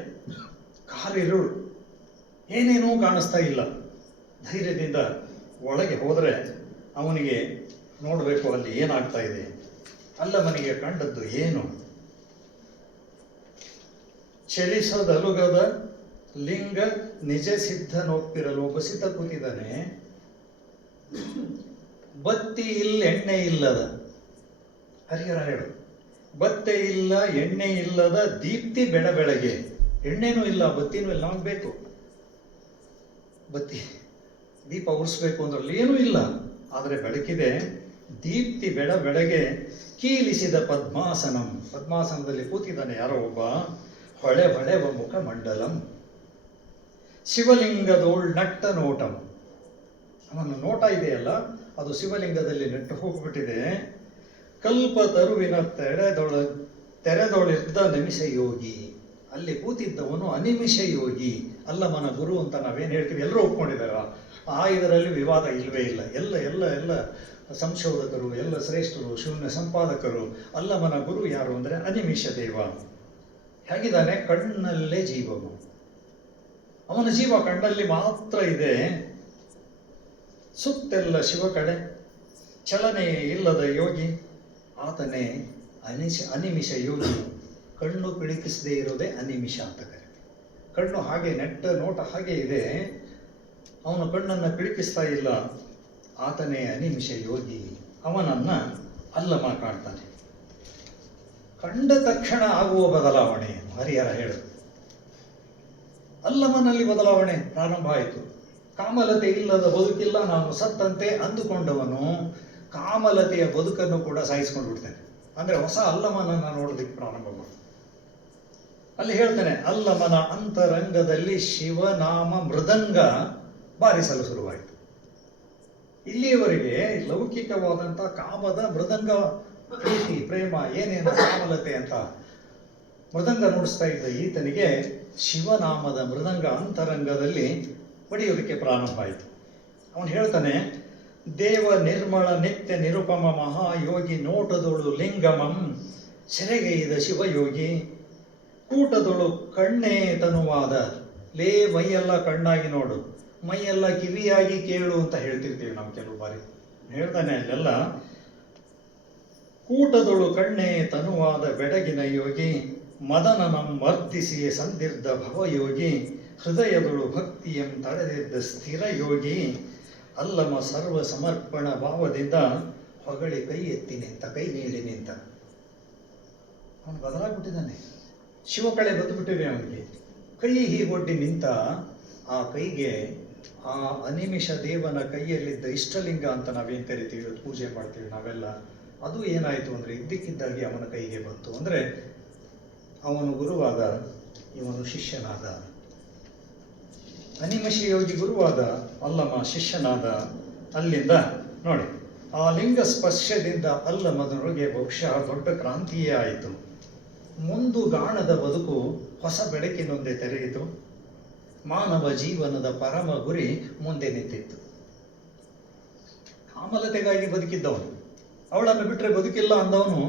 ಕಾರಿರುಳು, ಏನೇನೂ ಕಾಣಿಸ್ತಾ ಇಲ್ಲ. ಧೈರ್ಯದಿಂದ ಒಳಗೆ ಹೋದರೆ ಅವನಿಗೆ ನೋಡಬೇಕು ಅಲ್ಲಿ ಏನಾಗ್ತಾ ಇದೆ. ಅಲ್ಲಮನಿಗೆ ಕಂಡದ್ದು ಏನು? ಚಲಿಸದಲುಗದ ಲಿಂಗ ನಿಜ ಸಿದ್ಧನೊಪ್ಪಿರಲು ಬಸಿತ ಕೂತಿದ್ದಾನೆ. ಬತ್ತಿ ಇಲ್ಲ ಎಣ್ಣೆ ಇಲ್ಲದ, ಹರಿಹರ ಹೇಳು, ಬತ್ತೆ ಇಲ್ಲ ಎಣ್ಣೆ ಇಲ್ಲದ ದೀಪ್ತಿ ಬೆಳಗ್ಗೆ. ಎಣ್ಣೆನೂ ಇಲ್ಲ, ಬತ್ತಿನೂ ಇಲ್ಲ, ನಮಗೆ ಬೇಕು ಬತ್ತಿ, ದೀಪ ಉರಿಸ್ಬೇಕು ಅಂದ್ರಲ್ಲಿ ಏನೂ ಇಲ್ಲ, ಆದರೆ ಬೆಳಕಿದೆ. ದೀಪ್ತಿ ಬೆಳಗ್ಗೆ ಕೀಲಿಸಿದ ಪದ್ಮಾಸನಂ, ಪದ್ಮಾಸನದಲ್ಲಿ ಕೂತಿದ್ದಾನೆ ಯಾರೋ ಒಬ್ಬ. ಹೊಳೆವ ಮುಖ ಮಂಡಲಂ, ಶಿವಲಿಂಗದೋಳ್ ನಟ್ಟ ನೋಟಂ. ಅವನ ನೋಟ ಇದೆಯಲ್ಲ, ಅದು ಶಿವಲಿಂಗದಲ್ಲಿ ನೆಟ್ಟು ಹೋಗ್ಬಿಟ್ಟಿದೆ. ಕಲ್ಪ ತರುವಿನ ತೆರೆದೊಳಿದ್ದ ನಿಮಿಷ ಯೋಗಿ, ಅಲ್ಲಿ ಕೂತಿದ್ದವನು ಅನಿಮಿಷ ಯೋಗಿ, ಅಲ್ಲಮನ ಗುರು ಅಂತ ನಾವೇನು ಹೇಳ್ತೀವಿ, ಎಲ್ಲರೂ ಒಪ್ಕೊಂಡಿದ್ದಾರೆ. ಇದರಲ್ಲಿ ವಿವಾದ ಇಲ್ಲವೇ ಇಲ್ಲ. ಎಲ್ಲ ಸಂಶೋಧಕರು, ಎಲ್ಲ ಶ್ರೇಷ್ಠರು, ಶೂನ್ಯ ಸಂಪಾದಕರು, ಅಲ್ಲಮನ ಗುರು ಯಾರು ಅಂದರೆ ಅನಿಮಿಷ ದೇವ. ಹೇಗಿದ್ದಾನೆ? ಕಣ್ಣಲ್ಲೇ ಜೀವವು, ಅವನ ಜೀವ ಕಣ್ಣಲ್ಲಿ ಮಾತ್ರ ಇದೆ. ಸುತ್ತೆಲ್ಲ ಶಿವ ಕಡೆ, ಚಲನೆ ಇಲ್ಲದ ಯೋಗಿ ಆತನೇ ಅನಿಮಿಷ ಯೋಗಿ. ಕಣ್ಣು ಪಿಳಿಕಿಸದೇ ಇರೋದೇ ಅನಿಮಿಷ ಅಂತ ಕರೀತೀವಿ. ಕಣ್ಣು ಹಾಗೆ ನೆಟ್ಟ ನೋಟ ಹಾಗೆ ಇದೆ, ಅವನು ಕಣ್ಣನ್ನು ಪಿಳಿಕಿಸ್ತಾ ಇಲ್ಲ, ಆತನೇ ಅನಿಮಿಷ ಯೋಗಿ. ಅವನನ್ನ ಅಲ್ಲಮ ಕಾಣ್ತಾನೆ. ಕಂಡ ತಕ್ಷಣ ಆಗುವ ಬದಲಾವಣೆ ಹರಿಹರ ಹೇಳು. ಅಲ್ಲಮನಲ್ಲಿ ಬದಲಾವಣೆ ಪ್ರಾರಂಭ ಆಯಿತು. ಕಾಮಲತೆ ಇಲ್ಲದ ಬದುಕಿಲ್ಲ, ನಾನು ಸತ್ತಂತೆ ಅಂದುಕೊಂಡವನು ಕಾಮಲತೆಯ ಬದುಕನ್ನು ಕೂಡ ಸಾಯಿಸ್ಕೊಂಡು ಬಿಡ್ತಾನೆ. ಅಂದರೆ ಹೊಸ ಅಲ್ಲಮನನ್ನು ನೋಡೋದಕ್ಕೆ ಪ್ರಾರಂಭ ಮಾಡ. ಅಲ್ಲಿ ಹೇಳ್ತಾನೆ, ಅಲ್ಲಮನ ಅಂತರಂಗದಲ್ಲಿ ಶಿವನಾಮ ಮೃದಂಗ ಬಾರಿಸಲು ಶುರುವಾಯಿತು. ಇಲ್ಲಿಯವರೆಗೆ ಲೌಕಿಕವಾದಂಥ ಕಾಮದ ಮೃದಂಗ, ಪ್ರೀತಿ, ಪ್ರೇಮ, ಏನೇನು ಕಾಮಲತೆ ಅಂತ ಮೃದಂಗ ನುಡಿಸ್ತಾ ಇದ್ದ ಈತನಿಗೆ ಶಿವನಾಮದ ಮೃದಂಗ ಅಂತರಂಗದಲ್ಲಿ ಬಡಿಯೋದಕ್ಕೆ ಪ್ರಾರಂಭ ಆಯಿತು. ಅವನು ಹೇಳ್ತಾನೆ, ದೇವ ನಿರ್ಮಳ ನಿತ್ಯ ನಿರುಪಮ ಮಹಾಯೋಗಿ ನೋಟದೊಳು ಲಿಂಗಮಂ ಸೆರೆಗೈದ ಶಿವಯೋಗಿ ಕೂಟದೊಳು ಕಣ್ಣೇ ತನುವಾದ. ಲೇ ಮೈಯೆಲ್ಲ ಕಣ್ಣಾಗಿ ನೋಡು, ಮೈಯೆಲ್ಲ ಕಿವಿಯಾಗಿ ಕೇಳು ಅಂತ ಹೇಳ್ತಿರ್ತೀವಿ ನಾವು ಕೆಲವು ಬಾರಿ. ಹೇಳ್ತಾನೆ ಅಲ್ಲೆಲ್ಲ, ಕೂಟದೊಳು ಕಣ್ಣೇ ತನುವಾದ ಬೆಡಗಿನ ಯೋಗಿ ಮದನನಂ ವರ್ಧಿಸಿ ಸಂದಿರ್ಧ ಭವಯೋಗಿ ಹೃದಯದೊಳು ಭಕ್ತಿಯಂ ತಡೆದಿದ್ದ ಸ್ಥಿರ ಯೋಗಿ ಅಲ್ಲಮ ಸರ್ವ ಸಮರ್ಪಣ ಭಾವದಿಂದ ಹೊಗಳಿ ಕೈ ಎತ್ತಿ ನಿಂತ, ಕೈ ನೀಡಿ ನಿಂತ. ಅವನು ಬದಲಾಗ್ಬಿಟ್ಟಿದ್ದಾನೆ. ಶಿವಕಳೆ ಬಂದುಬಿಟ್ಟಿವೆ ಅವನಿಗೆ. ಕೈ ಹೀಗೊಡ್ಡಿ ನಿಂತ. ಆ ಕೈಗೆ ಆ ಅನಿಮಿಷ ದೇವನ ಕೈಯಲ್ಲಿದ್ದ ಇಷ್ಟಲಿಂಗ ಅಂತ ನಾವೇನು ಕರಿತೀವಿ, ಪೂಜೆ ಮಾಡ್ತೀವಿ ನಾವೆಲ್ಲ, ಅದು ಏನಾಯಿತು ಅಂದರೆ ಇದ್ದಕ್ಕಿದ್ದಾಗಿ ಅವನ ಕೈಗೆ ಬಂತು. ಅಂದರೆ ಅವನು ಗುರುವಾದ ಇವನು ಶಿಷ್ಯನಾದ. ಅನಿಮಿಷ ಯೋಗಿ ಗುರುವಾದ, ಅಲ್ಲಮ ಶಿಷ್ಯನಾದ. ಅಲ್ಲಿಂದ ನೋಡಿ, ಆ ಲಿಂಗ ಸ್ಪರ್ಶದಿಂದ ಅಲ್ಲಮದೊಳಗೆ ಬಹುಶಃ ದೊಡ್ಡ ಕ್ರಾಂತಿಯೇ ಆಯಿತು. ಮುಂದುಗಾಣದ ಬದುಕು ಹೊಸ ಬೆಳಕಿನೊಂದೆ ತೆರೆಯಿತು. ಮಾನವ ಜೀವನದ ಪರಮ ಗುರಿ ಮುಂದೆ ನಿಂತಿತ್ತು. ಕಾಮಲತೆಗಾಗಿ ಬದುಕಿದ್ದವನು, ಅವಳನ್ನು ಬಿಟ್ಟರೆ ಬದುಕಿಲ್ಲ ಅಂದವನು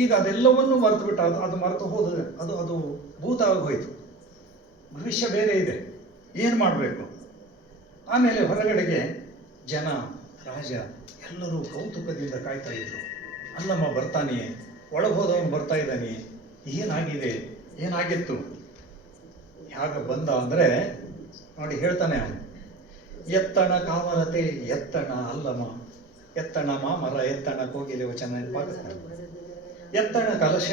ಈಗ ಅದೆಲ್ಲವನ್ನೂ ಮರೆತು ಬಿಟ್ಟ. ಅದು ಮರೆತು ಹೋದರೆ ಅದು ಭೂತ ಆಗೋಯ್ತು. ಭವಿಷ್ಯ ಬೇರೆ ಇದೆ, ಏನು ಮಾಡಬೇಕು? ಆಮೇಲೆ ಹೊರಗಡೆಗೆ ಜನ, ರಾಜ ಎಲ್ಲರೂ ಕೌತುಕದಿಂದ ಕಾಯ್ತಾ ಇದ್ರು. ಅಲ್ಲಮ್ಮ ಬರ್ತಾನೆಯೇ, ಒಳಗೆ ಹೋದವನು ಬರ್ತಾ ಇದ್ದಾನೆ, ಏನಾಗಿದೆ, ಏನಾಗಿತ್ತು, ಹೇಗ ಬಂದ ಅಂದರೆ ನೋಡಿ ಹೇಳ್ತಾನೆ ಅವನು. ಎತ್ತಣ ಕಾಮಲತೆ ಎತ್ತಣ ಅಲ್ಲಮ, ಎತ್ತಣ ಮಾಮರ ಎತ್ತಣ ಕೋಗಿಲೆ ವಚನ ನೆನಪಾಗುತ್ತೆ. ಎತ್ತಣ ಕಲಶ,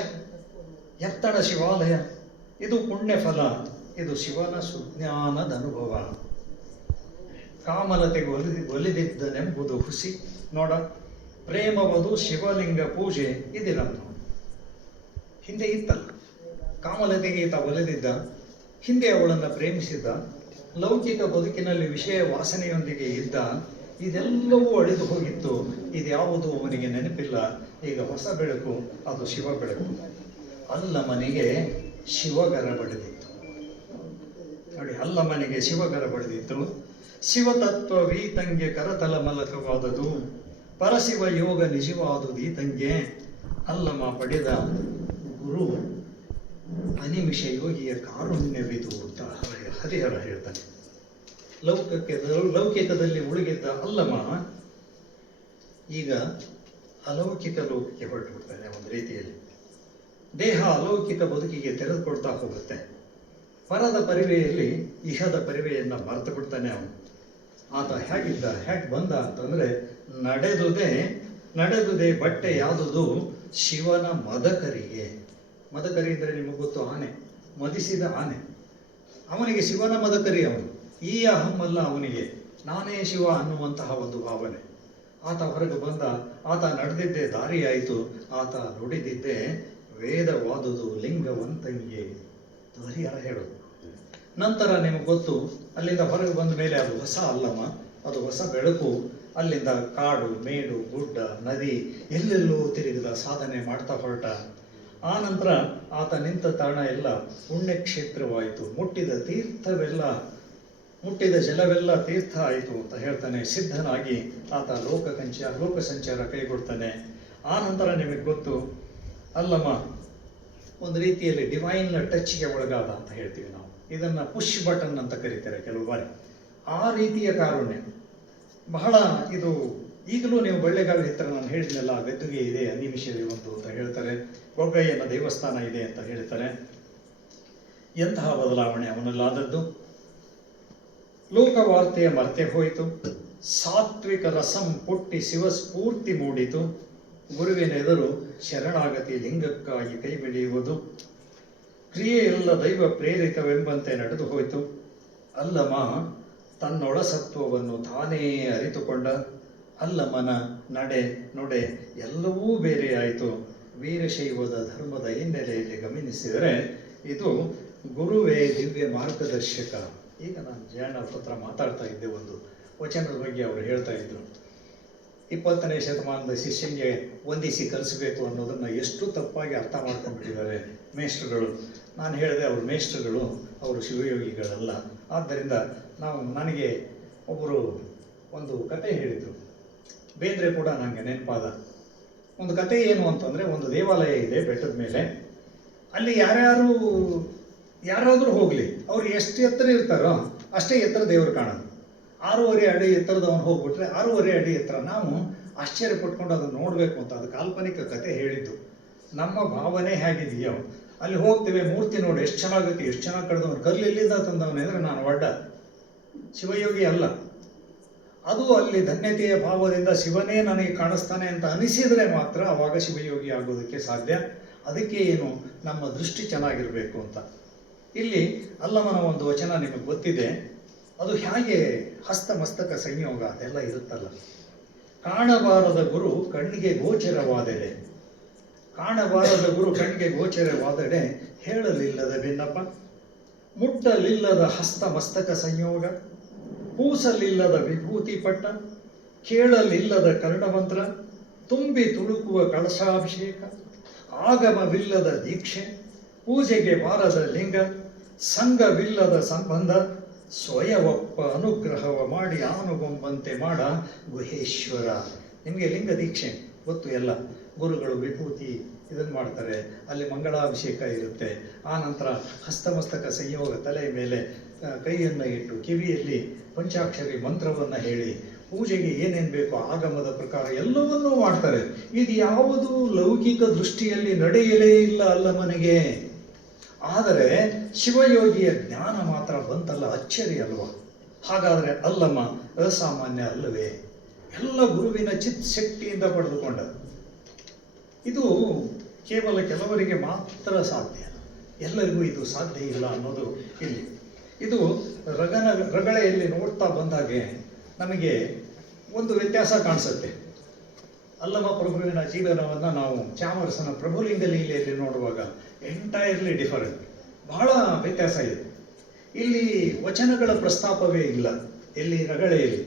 ಎತ್ತಣ ಶಿವಾಲಯ, ಇದು ಪುಣ್ಯ ಫಲ, ಇದು ಶಿವನ ಸುಜ್ಞಾನದ ಅನುಭವ. ಕಾಮಲತೆಗೆ ಒಲಿದಿದ್ದನೆಂಬುದು ಹುಸಿ. ನೋಡ, ಪ್ರೇಮವದು ಶಿವಲಿಂಗ ಪೂಜೆ ಇದಿರನ್ನು. ಹಿಂದೆ ಇತ್ತಲ್ಲ, ಕಾಮಲತೆಗೆ ಈತ ಒಲಿದಿದ್ದ, ಹಿಂದೆ ಅವಳನ್ನು ಪ್ರೇಮಿಸಿದ್ದ, ಲೌಕಿಕ ಬದುಕಿನಲ್ಲಿ ವಿಷಯ ವಾಸನೆಯೊಂದಿಗೆ ಇದ್ದ. ಇದೆಲ್ಲವೂ ಅಳಿದು ಹೋಗಿತ್ತು. ಇದ್ಯಾವುದು ಅವನಿಗೆ ನೆನಪಿಲ್ಲ. ಈಗ ಹೊಸ ಬೆಳಕು, ಅದು ಶಿವ ಬೆಳಕು. ಅಲ್ಲಮನಿಗೆ ಶಿವಗರ ಬಡಿದಿತ್ತು. ನೋಡಿ, ಅಲ್ಲಮನಿಗೆ ಶಿವಗರ ಬಡಿದಿತ್ತು. ಶಿವತತ್ವವೀತಂಗೆ ಕರತಲ ಮಲಕವಾದದು, ಪರಶಿವ ಯೋಗ ನಿಜವಾದುದೀತಂಗೆ. ಅಲ್ಲಮ ಪಡೆದ ಗುರು ಅನಿಮಿಷ ಯೋಗಿಯ ಕಾರುಣ್ಯವಿದು ಅಂತ ಹರಿಹರ ಹೇಳ್ತಾನೆ. ಲೌಕಿಕದಲ್ಲಿ ಉಳುಗಿದ್ದ ಅಲ್ಲಮ ಈಗ ಅಲೌಕಿಕ ಲೋಕಕ್ಕೆ ಹೊರಟು ಬಿಡ್ತಾನೆ. ಒಂದು ರೀತಿಯಲ್ಲಿ ದೇಹ ಅಲೌಕಿಕ ಬದುಕಿಗೆ ತೆರೆದುಕೊಡ್ತಾ ಹೋಗುತ್ತೆ. ಪರದ ಪರಿವೆಯಲ್ಲಿ ಇಹದ ಪರಿವೆಯನ್ನು ಮರೆತು ಬಿಡ್ತಾನೆ ಅವನು. ಆತ ಹೇಗಿದ್ದ, ಹೇಗೆ ಬಂದ ಅಂತಂದರೆ, ನಡೆದುದೇ ಬಟ್ಟೆ ಯಾವುದುದು ಶಿವನ ಮದಕರಿಗೆ. ಮದಕರಿ ಅಂದರೆ ನಿಮಗೆ ಗೊತ್ತು, ಆನೆ, ಮದಿಸಿದ ಆನೆ. ಅವನಿಗೆ ಶಿವನ ಮದಕರಿ ಅವನು. ಈ ಅಹಮ್ಮಲ್ಲ ಅವನಿಗೆ, ನಾನೇ ಶಿವ ಅನ್ನುವಂತಹ ಒಂದು ಭಾವನೆ. ಆತ ಹೊರಗೆ ಬಂದ, ಆತ ನಡೆದಿದ್ದೇ ದಾರಿಯಾಯಿತು, ಆತ ನುಡಿದಿದ್ದೇ ವೇದವಾದುದು ಲಿಂಗವಂತಂಗೆ. ಹರಿಹರ ಹೇಳೋದು. ನಂತರ ನಿಮಗೆ ಗೊತ್ತು, ಅಲ್ಲಿಂದ ಹೊರಗೆ ಬಂದ ಮೇಲೆ ಅದು ಹೊಸ ಅಲ್ಲಮ, ಅದು ಹೊಸ ಬೆಳಕು. ಅಲ್ಲಿಂದ ಕಾಡು, ಮೇಡು, ಗುಡ್ಡ, ನದಿ ಎಲ್ಲೆಲ್ಲೂ ತಿರುಗಿದ, ಸಾಧನೆ ಮಾಡ್ತಾ ಹೊರಟ. ಆ ನಂತರ ಆತ ನಿಂತ ತಾಣ ಎಲ್ಲ ಪುಣ್ಯಕ್ಷೇತ್ರವಾಯಿತು. ಮುಟ್ಟಿದ ಜಲವೆಲ್ಲ ತೀರ್ಥ ಆಯಿತು ಅಂತ ಹೇಳ್ತಾನೆ. ಸಿದ್ಧನಾಗಿ ಆತ ಲೋಕ ಸಂಚಾರ ಕೈಗೊಡ್ತಾನೆ. ಆ ನಂತರ ನಿಮಗೆ ಗೊತ್ತು, ಅಲ್ಲಮ್ಮ ಒಂದು ರೀತಿಯಲ್ಲಿ ಡಿವೈನ್ ಟಚ್ಗೆ ಒಳಗಾದ ಅಂತ ಹೇಳ್ತೀವಿ ನಾವು. ಇದನ್ನು ಪುಷ್ ಬಟನ್ ಅಂತ ಕರೀತಾರೆ ಕೆಲವು ಬಾರಿ. ಆ ರೀತಿಯ ಕಾರುಣ್ಯ ಬಹಳ ಇದು. ಈಗಲೂ ನೀವು ಬಳ್ಳೆಗಾವಿ ಹತ್ತಿರ ನಾನು ಹೇಳಿದ್ನೆಲ್ಲ, ಗದ್ದುಗೆ ಇದೆ, ಅನಿಮಿಷವಿ ಒಂದು ಅಂತ ಹೇಳ್ತಾರೆ, ಗೊಗ್ಗಯ್ಯನ ದೇವಸ್ಥಾನ ಇದೆ ಅಂತ ಹೇಳ್ತಾರೆ. ಎಂತಹ ಬದಲಾವಣೆ ಅವನಲ್ಲಾದದ್ದು. ಲೋಕವಾರ್ತೆಯ ಮರೆತೆ ಹೋಯಿತು. ಸಾತ್ವಿಕ ರಸಂ ಪುಟ್ಟಿ ಶಿವಸ್ಫೂರ್ತಿ ಮೂಡಿತು. ಗುರುವಿನೆದುರು ಶರಣಾಗತಿ ಲಿಂಗಕ್ಕಾಗಿ ಕೈ ಬಿಡಿಯುವುದು. ಕ್ರಿಯೆಯೆಲ್ಲ ದೈವ ಪ್ರೇರಿತವೆಂಬಂತೆ ನಡೆದು ಹೋಯಿತು. ಅಲ್ಲಮ ತನ್ನೊಳಸತ್ವವನ್ನು ತಾನೇ ಅರಿತುಕೊಂಡ. ಅಲ್ಲಮನ ನಡೆ ನುಡೆ ಎಲ್ಲವೂ ಬೇರೆಯಾಯಿತು. ವೀರಶೈವದ ಧರ್ಮದ ಹಿನ್ನೆಲೆಯಲ್ಲಿ ಗಮನಿಸಿದರೆ ಇದು ಗುರುವೇ ದಿವ್ಯ ಮಾರ್ಗದರ್ಶಕ. ಈಗ ನಾನು ಜಯಣ್ಣ ಹತ್ರ ಮಾತಾಡ್ತಾ ಇದ್ದೆ, ಒಂದು ವಚನದ ಬಗ್ಗೆ ಅವರು ಹೇಳ್ತಾ ಇದ್ರು. 20ನೇ ಶತಮಾನದ ಶಿಷ್ಯನಿಗೆ ವಂದಿಸಿ ಕಲಿಸಬೇಕು ಅನ್ನೋದನ್ನು ಎಷ್ಟು ತಪ್ಪಾಗಿ ಅರ್ಥ ಮಾಡ್ಕೊಂಡ್ಬಿಟ್ಟಿದ್ದಾರೆ ಮೇಷ್ಟ್ರುಗಳು. ನಾನು ಹೇಳಿದೆ, ಅವರು ಮೇಷ್ಟ್ರುಗಳು, ಅವರು ಶಿವಯೋಗಿಗಳಲ್ಲ. ಆದ್ದರಿಂದ ನನಗೆ ಒಬ್ಬರು ಒಂದು ಕತೆ ಹೇಳಿದರು. ಬೇಂದ್ರೆ ಕೂಡ ನನಗೆ ನೆನಪಾದ ಒಂದು ಕತೆ. ಏನು ಅಂತಂದರೆ, ಒಂದು ದೇವಾಲಯ ಇದೆ ಬೆಟ್ಟದ ಮೇಲೆ. ಅಲ್ಲಿ ಯಾರಾದರೂ ಹೋಗಲಿ, ಅವ್ರು ಎಷ್ಟು ಎತ್ತರ ಇರ್ತಾರೋ ಅಷ್ಟೇ ಎತ್ತರ ದೇವರು ಕಾಣೋದು. 6.5 ಅಡಿ ಎತ್ತರದವನು ಹೋಗ್ಬಿಟ್ರೆ 6.5 ಅಡಿ ಎತ್ತರ. ನಾವು ಆಶ್ಚರ್ಯ ಪಟ್ಕೊಂಡು ಅದನ್ನು ನೋಡಬೇಕು ಅಂತ. ಅದು ಕಾಲ್ಪನಿಕ ಕತೆ ಹೇಳಿದ್ದು. ನಮ್ಮ ಭಾವನೆ ಹೇಗಿದೆಯೋ ಅಲ್ಲಿ ಹೋಗ್ತೇವೆ, ಮೂರ್ತಿ ನೋಡಿ ಎಷ್ಟು ಚೆನ್ನಾಗುತ್ತೆ, ಎಷ್ಟು ಚೆನ್ನಾಗಿ ಕಡ್ದವನು, ಕಲ್ಲು ಎಲ್ಲಿಂದ ತಂದವನೇ ಅಂದರೆ ನಾನು ಒಡ್ಡ, ಶಿವಯೋಗಿ ಅಲ್ಲ. ಅದು ಅಲ್ಲಿ ಧನ್ಯತೆಯ ಭಾವದಿಂದ ಶಿವನೇ ನನಗೆ ಕಾಣಿಸ್ತಾನೆ ಅಂತ ಅನಿಸಿದರೆ ಮಾತ್ರ ಆವಾಗ ಶಿವಯೋಗಿ ಆಗೋದಕ್ಕೆ ಸಾಧ್ಯ. ಅದಕ್ಕೆ ಏನು, ನಮ್ಮ ದೃಷ್ಟಿ ಚೆನ್ನಾಗಿರಬೇಕು ಅಂತ. ಇಲ್ಲಿ ಅಲ್ಲಮನ ಒಂದು ವಚನ ನಿಮಗೆ ಗೊತ್ತಿದೆ. ಅದು ಹೇಗೆ ಹಸ್ತಮಸ್ತಕ ಸಂಯೋಗ ಅದೆಲ್ಲ ಇರುತ್ತಲ್ಲ. ಕಾಣಬಾರದ ಗುರು ಕಣ್ಣಿಗೆ ಗೋಚರವಾದೆಡೆ, ಕಾಣಬಾರದ ಗುರು ಕಣ್ಣಿಗೆ ಗೋಚರವಾದೆಡೆ ಹೇಳಲಿಲ್ಲದ ಭಿನ್ನಪ್ಪ. ಮುಟ್ಟಲಿಲ್ಲದ ಹಸ್ತ ಮಸ್ತಕ ಸಂಯೋಗ, ಕೂಸಲಿಲ್ಲದ ವಿಭೂತಿ ಪಟ್ಟ, ಕೇಳಲಿಲ್ಲದ ಕರ್ಣಮಂತ್ರ, ತುಂಬಿ ತುಳುಕುವ ಕಳಶಾಭಿಷೇಕ, ಆಗಮವಿಲ್ಲದ ದೀಕ್ಷೆ, ಪೂಜೆಗೆ ಬಾರದ ಲಿಂಗ, ಸಂಘವಿಲ್ಲದ ಸಂಬಂಧ, ಸ್ವಯವಪ್ಪ ಅನುಗ್ರಹವ ಮಾಡಿ ಆನುಗೊಂಬಂತೆ ಮಾಡ ಗುಹೇಶ್ವರ. ನಿಮಗೆ ಲಿಂಗ ದೀಕ್ಷೆ ಗೊತ್ತು ಎಲ್ಲ, ಗುರುಗಳು ವಿಭೂತಿ ಇದನ್ನು ಮಾಡ್ತಾರೆ, ಅಲ್ಲಿ ಮಂಗಳಾಭಿಷೇಕ ಇರುತ್ತೆ. ಆ ನಂತರ ಹಸ್ತಮಸ್ತಕ ಸಂಯೋಗ, ತಲೆ ಮೇಲೆ ಕೈಯನ್ನು ಇಟ್ಟು ಕಿವಿಯಲ್ಲಿ ಪಂಚಾಕ್ಷರಿ ಮಂತ್ರವನ್ನು ಹೇಳಿ ಪೂಜೆಗೆ ಏನೇನು ಬೇಕೋ ಆಗಮದ ಪ್ರಕಾರ ಎಲ್ಲವನ್ನೂ ಮಾಡ್ತಾರೆ. ಇದು ಯಾವುದೂ ಲೌಕಿಕ ದೃಷ್ಟಿಯಲ್ಲಿ ನಡೆಯಲೇ ಇಲ್ಲ ಅಲ್ಲಮನಿಗೆ. ಆದರೆ ಶಿವಯೋಗಿಯ ಜ್ಞಾನ ಮಾತ್ರ ಬಂತಲ್ಲ, ಅಚ್ಚರಿ ಅಲ್ವಾ? ಹಾಗಾದರೆ ಅಲ್ಲಮ್ಮ ಅಸಾಮಾನ್ಯ ಅಲ್ಲವೇ? ಎಲ್ಲ ಗುರುವಿನ ಚಿತ್ ಶಕ್ತಿಯಿಂದ ಪಡೆದುಕೊಂಡ. ಇದು ಕೇವಲ ಕೆಲವರಿಗೆ ಮಾತ್ರ ಸಾಧ್ಯ, ಎಲ್ಲರಿಗೂ ಇದು ಸಾಧ್ಯ ಇಲ್ಲ ಅನ್ನೋದು ಇಲ್ಲಿ. ಇದು ರಗಳೆಯಲ್ಲಿ ನೋಡ್ತಾ ಬಂದಾಗೆ ನಮಗೆ ಒಂದು ವ್ಯತ್ಯಾಸ ಕಾಣಿಸುತ್ತೆ. ಅಲ್ಲಮ ಪ್ರಭುವಿನ ಜೀವನವನ್ನು ನಾವು ಚಾಮರಸನ ಪ್ರಭುಲಿಂಗ ಲೀಲೆಯಲ್ಲಿ ನೋಡುವಾಗ ಎಂಟೈರ್ಲಿ ಡಿಫರೆಂಟ್, ಬಹಳ ವ್ಯತ್ಯಾಸ ಇದೆ. ಇಲ್ಲಿ ವಚನಗಳ ಪ್ರಸ್ತಾಪವೇ ಇಲ್ಲ, ಎಲ್ಲಿ ರಗಳೆಯಲ್ಲಿ.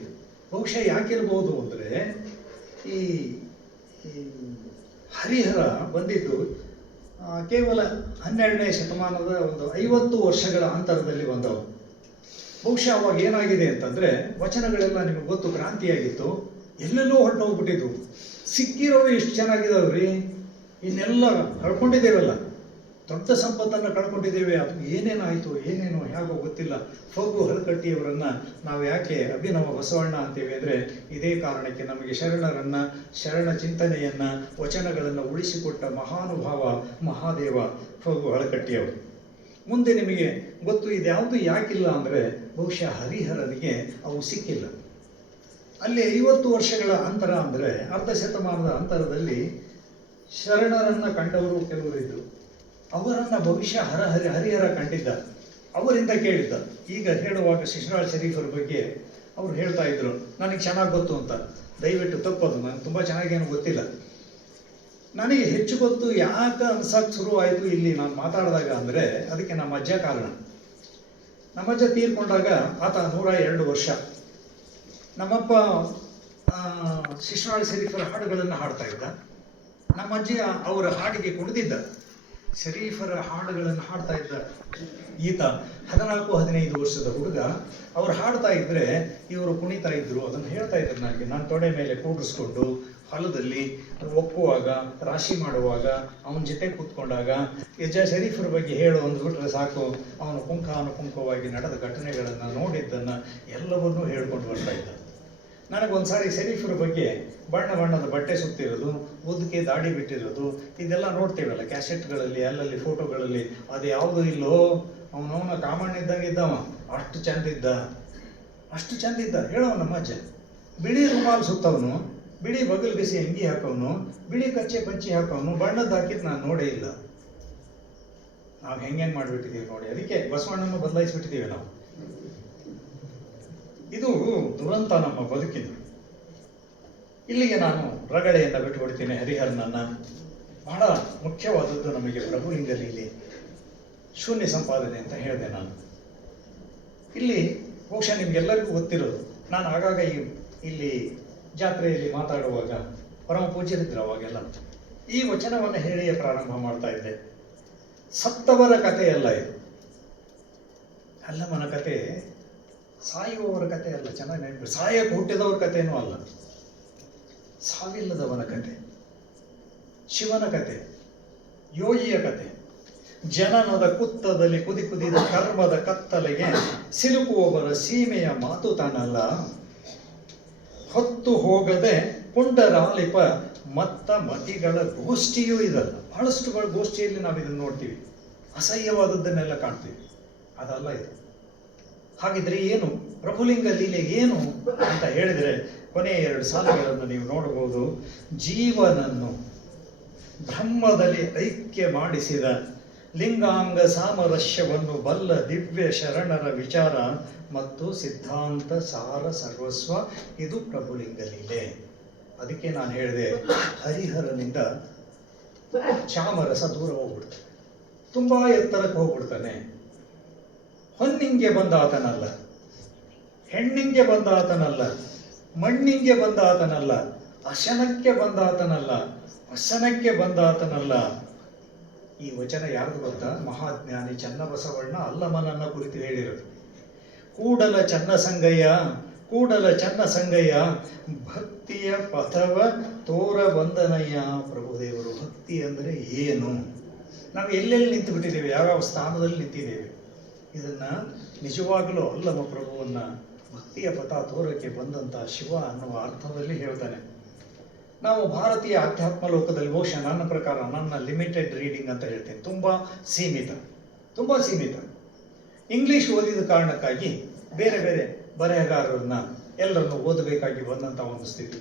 ಬಹುಶಃ ಯಾಕಿರ್ಬೋದು ಅಂದರೆ ಈ ಹರಿಹರ ಬಂದಿದ್ದು ಕೇವಲ 12ನೇ ಶತಮಾನದ ಒಂದು 50 ವರ್ಷಗಳ ಅಂತರದಲ್ಲಿ ಬಂದವು. ಬಹುಶಃ ಅವಾಗ ಏನಾಗಿದೆ ಅಂತಂದರೆ ವಚನಗಳೆಲ್ಲ ನಿಮಗೆ ಗೊತ್ತು, ಕ್ರಾಂತಿಯಾಗಿತ್ತು, ಎಲ್ಲೆಲ್ಲೋ ಹೊರಟು ಹೋಗ್ಬಿಟ್ಟಿದ್ವು. ಸಿಕ್ಕಿರೋರು ಎಷ್ಟು ಚೆನ್ನಾಗಿದಾವ್ರಿ, ಇನ್ನೆಲ್ಲ ಕಳ್ಕೊಂಡಿದ್ದೇವಲ್ಲ, ದೊಡ್ಡ ಸಂಪತ್ತನ್ನು ಕಳ್ಕೊಂಡಿದ್ದೇವೆ. ಅದು ಏನೇನಾಯಿತು ಏನೇನೋ ಹೇಗೋ ಗೊತ್ತಿಲ್ಲ. ಫಗು ಹರಕಟ್ಟಿಯವರನ್ನು ನಾವು ಯಾಕೆ ಅಭಿನವ ಬಸವಣ್ಣ ಅಂತೀವಿ ಅಂದರೆ ಇದೇ ಕಾರಣಕ್ಕೆ. ನಮಗೆ ಶರಣ ಚಿಂತನೆಯನ್ನು, ವಚನಗಳನ್ನು ಉಳಿಸಿಕೊಟ್ಟ ಮಹಾನುಭಾವ ಮಹಾದೇವ ಫಗು ಹರಕಟ್ಟಿಯವರು. ಮುಂದೆ ನಿಮಗೆ ಗೊತ್ತು ಇದ್ಯಾವುದು ಯಾಕಿಲ್ಲ ಅಂದರೆ ಬಹುಶಃ ಹರಿಹರನಿಗೆ ಅವು ಸಿಕ್ಕಿಲ್ಲ. ಅಲ್ಲಿ 50 ವರ್ಷಗಳ ಅಂತರ ಅಂದರೆ ಅರ್ಧ ಶತಮಾನದ ಅಂತರದಲ್ಲಿ ಶರಣರನ್ನು ಕಂಡವರು ಕೆಲವರಿದ್ದರು. ಅವರನ್ನು ಬಹುಶಃ ಹರಿಹರ ಕಂಡಿದ್ದ, ಅವರಿಂದ ಕೇಳಿದ್ದ. ಈಗ ಹೇಳುವಾಗ ಶಿಶುನಾಳ ಶರೀಫರ ಬಗ್ಗೆ ಅವ್ರು ಹೇಳ್ತಾ ಇದ್ರು, ನನಗೆ ಚೆನ್ನಾಗಿ ಗೊತ್ತು ಅಂತ. ದಯವಿಟ್ಟು ತಪ್ಪದು, ನನಗೆ ತುಂಬ ಚೆನ್ನಾಗೇನು ಗೊತ್ತಿಲ್ಲ. ನನಗೆ ಹೆಚ್ಚು ಗೊತ್ತು ಯಾಕೆ ಅನ್ಸಕ್ಕೆ ಶುರುವಾಯಿತು ಇಲ್ಲಿ ನಾನು ಮಾತಾಡಿದಾಗ ಅಂದರೆ ಅದಕ್ಕೆ ನಮ್ಮ ಅಜ್ಜ ಕಾರಣ. ನಮ್ಮಜ್ಜ ತೀರ್ಕೊಂಡಾಗ ಆತ 102 ವರ್ಷ. ನಮ್ಮಪ್ಪ ಶಿಶುನಾಳ ಶರೀಫರ ಹಾಡುಗಳನ್ನು ಹಾಡ್ತಾ ಇದ್ದ. ನಮ್ಮ ಅಜ್ಜಿ ಅವರ ಹಾಡಿಗೆ ಕುಣಿದಿದ್ದ, ಶರೀಫರ ಹಾಡುಗಳನ್ನು ಹಾಡ್ತಾ ಇದ್ದ. ಈತ 14-15 ವರ್ಷದ ಹುಡುಗ. ಅವ್ರು ಹಾಡ್ತಾ ಇದ್ರೆ ಇವರು ಕುಣಿತಾ ಇದ್ರು. ಅದನ್ನು ಹೇಳ್ತಾ ಇದ್ರು ನನಗೆ. ನಾನು ತೊಡೆ ಮೇಲೆ ಕೂಡಿಸ್ಕೊಂಡು ಹೊಲದಲ್ಲಿ ಒಪ್ಪುವಾಗ, ರಾಶಿ ಮಾಡುವಾಗ, ಅವನ ಜೊತೆ ಕೂತ್ಕೊಂಡಾಗ ಯಜ್ಜ ಶರೀಫರ ಬಗ್ಗೆ ಹೇಳು ಅಂದ್ಬಿಟ್ರೆ ಸಾಕು, ಅವನು ಪುಂಖಾನುಪುಂಖವಾಗಿ ನಡೆದ ಘಟನೆಗಳನ್ನು, ನೋಡಿದ್ದನ್ನು ಎಲ್ಲವನ್ನೂ ಹೇಳ್ಕೊಂಡು ಬರ್ತಾ ಇದ್ದ. ನನಗೊಂದ್ಸಾರಿ ಶರೀಫರ ಬಗ್ಗೆ ಬಣ್ಣದ ಬಟ್ಟೆ ಸುತ್ತಿರೋದು, ಉದ್ದಕ್ಕೆ ದಾಡಿ ಬಿಟ್ಟಿರೋದು, ಇದೆಲ್ಲ ನೋಡ್ತೀವಲ್ಲ ಕ್ಯಾಸೆಟ್ಗಳಲ್ಲಿ, ಅಲ್ಲಲ್ಲಿ ಫೋಟೋಗಳಲ್ಲಿ. ಅದು ಯಾವುದೂ ಇಲ್ಲೋ, ಅವನವನ ಕಾಮಣ್ಣ ಇದ್ದಂಗೆ ಇದ್ದವ, ಅಷ್ಟು ಚಂದ ಇದ್ದ ಹೇಳೋ ನಮ್ಮ ಅಜ್ಜ. ಬಿಳಿ ರುಮಾಲ್ ಸುತ್ತವನು, ಬಿಳಿ ಬಗಲ್ಗಸಿ ಅಂಗಿ ಹಾಕೋನು, ಬಿಳಿ ಕಚ್ಚೆ ಪಂಚಿ ಹಾಕೋನು, ಬಣ್ಣದ ಹಾಕಿದ್ದು ನಾನು ನೋಡೇ ಇಲ್ಲ. ನಾವು ಹೆಂಗೆ ಮಾಡಿಬಿಟ್ಟಿದ್ದೀವಿ ನೋಡಿ. ಅದಕ್ಕೆ ಬಸವಣ್ಣನ್ನು ಬದಲಾಯಿಸ್ಬಿಟ್ಟಿದ್ದೀವಿ ನಾವು. ಇದು ದುರಂತ ನಮ್ಮ ಬದುಕಿನ. ಇಲ್ಲಿಗೆ ನಾನು ರಗಳೆಯನ್ನು ಬಿಟ್ಟುಬಿಡ್ತೀನಿ. ಹರಿಹರನನ್ನು ಬಹಳ ಮುಖ್ಯವಾದದ್ದು ನಮಗೆ ಪ್ರಭುಲಿಂಗ ಲೀಲೆ, ಶೂನ್ಯ ಸಂಪಾದನೆ ಅಂತ ಹೇಳಿದೆ ನಾನು. ಇಲ್ಲಿ ಬಹುಶಃ ನಿಮ್ಗೆಲ್ಲರಿಗೂ ಗೊತ್ತಿರೋದು, ನಾನು ಆಗಾಗ ಇಲ್ಲಿ ಜಾತ್ರೆಯಲ್ಲಿ ಮಾತಾಡುವಾಗ ಪರಮ ಪೂಜ್ಯರಿದ್ರು ಅವಾಗೆಲ್ಲ ಈ ವಚನವನ್ನು ಹೇಳಿಯೇ ಪ್ರಾರಂಭ ಮಾಡ್ತಾ ಇದ್ದೆ. ಸತ್ತವರ ಕಥೆಯಲ್ಲ ಇದು, ಅಲ್ಲಮನ ಕತೆ. ಸಾಯುವವರ ಕತೆ ಅಲ್ಲ, ಚೆನ್ನಾಗಿ ನೆನಪು. ಸಾಯಕ್ಕೆ ಹುಟ್ಟಿದವರ ಕಥೆನೂ ಅಲ್ಲ, ಸಾವಿಲ್ಲದವನ ಕತೆ, ಶಿವನ ಕತೆ, ಯೋಗಿಯ ಕತೆ. ಜನನದ ಕುತ್ತದಲ್ಲಿ ಕುದಿದ ಕರ್ಮದ ಕತ್ತಲೆಗೆ ಸಿಲುಕುವವರ ಸೀಮೆಯ ಮಾತು ತಾನಲ್ಲ. ಹೊತ್ತು ಹೋಗದೆ ಪುಂಡರಾಲಿಪ ಮತ್ತ ಮತಿಗಳ ಗೋಷ್ಠಿಯೂ ಇದಲ್ಲ. ಬಹಳಷ್ಟು ಗೋಷ್ಠಿಯಲ್ಲಿ ನಾವು ಇದನ್ನು ನೋಡ್ತೀವಿ, ಅಸಹ್ಯವಾದದ್ದನ್ನೆಲ್ಲ ಕಾಣ್ತೀವಿ. ಅದಲ್ಲ ಇದು. ಹಾಗಿದ್ರೆ ಏನು ಪ್ರಭುಲಿಂಗ ಲೀಲೆ ಏನು ಅಂತ ಹೇಳಿದರೆ ಕೊನೆಯ 2 ಸಾಲುಗಳನ್ನು ನೀವು ನೋಡಬಹುದು. ಜೀವನನ್ನು ಬ್ರಹ್ಮದಲ್ಲಿ ಐಕ್ಯ ಮಾಡಿಸಿದ ಲಿಂಗಾಂಗ ಸಾಮರಸ್ಯವನ್ನು ಬಲ್ಲ ದಿವ್ಯ ಶರಣರ ವಿಚಾರ ಮತ್ತು ಸಿದ್ಧಾಂತ ಸಾರ ಸರ್ವಸ್ವ ಇದು ಪ್ರಭುಲಿಂಗ ಲೀಲೆ. ಅದಕ್ಕೆ ನಾನು ಹೇಳಿದೆ, ಹರಿಹರನಿಂದ ಚಾಮರಸ ದೂರ ಹೋಗ್ಬಿಡ್ತಾನೆ, ತುಂಬ ಎತ್ತರಕ್ಕೆ ಹೋಗ್ಬಿಡ್ತಾನೆ. ಹೊನ್ನಿಂಗೆ ಬಂದ ಆತನಲ್ಲ, ಹೆಣ್ಣಿಂಗೆ ಬಂದ ಆತನಲ್ಲ, ಮಣ್ಣಿಂಗೆ ಬಂದ ಆತನಲ್ಲ, ಅಶನಕ್ಕೆ ಬಂದ ಆತನಲ್ಲ, ವಸನಕ್ಕೆ ಬಂದ ಆತನಲ್ಲ. ಈ ವಚನ ಯಾರ್ದು ಗೊತ್ತಾ? ಮಹಾಜ್ಞಾನಿ ಚನ್ನಬಸವಣ್ಣ ಅಲ್ಲಮನನ್ನ ಕುರಿತು ಹೇಳಿರೋದು. ಕೂಡಲ ಚನ್ನಸಂಗಯ್ಯ, ಕೂಡಲ ಚನ್ನಸಂಗಯ್ಯ, ಭಕ್ತಿಯ ಪಥವ ತೋರ ಬಂದನಯ್ಯ. ಪ್ರಭುದೇವರು ಭಕ್ತಿ ಅಂದರೆ ಏನು? ನಾವು ಎಲ್ಲೆಲ್ಲಿ ನಿಂತು ಬಿಟ್ಟಿದ್ದೇವೆ, ಯಾವ್ಯಾವ ಸ್ಥಾನದಲ್ಲಿ ನಿಂತಿದ್ದೇವೆ. ಇದನ್ನ ನಿಜವಾಗಲೂ ಅಲ್ಲಮ ಪ್ರಭುವನ್ನ ಭಕ್ತಿಯ ಪಥ ತೋರಕ್ಕೆ ಬಂದಂಥ ಶಿವ ಅನ್ನುವ ಅರ್ಥದಲ್ಲಿ ಹೇಳ್ತಾನೆ. ನಾವು ಭಾರತೀಯ ಅಧ್ಯಾತ್ಮ ಲೋಕದಲ್ಲಿ ಬಹುಶಃ ನನ್ನ ಪ್ರಕಾರ, ನನ್ನ ಲಿಮಿಟೆಡ್ ರೀಡಿಂಗ್ ಅಂತ ಹೇಳ್ತೇನೆ, ತುಂಬ ಸೀಮಿತ. ಇಂಗ್ಲೀಷ್ ಓದಿದ ಕಾರಣಕ್ಕಾಗಿ ಬೇರೆ ಬೇರೆ ಬರೆಹಗಾರರನ್ನ ಎಲ್ಲರನ್ನು ಓದಬೇಕಾಗಿ ಬಂದಂಥ ಒಂದು ಸ್ಥಿತಿ.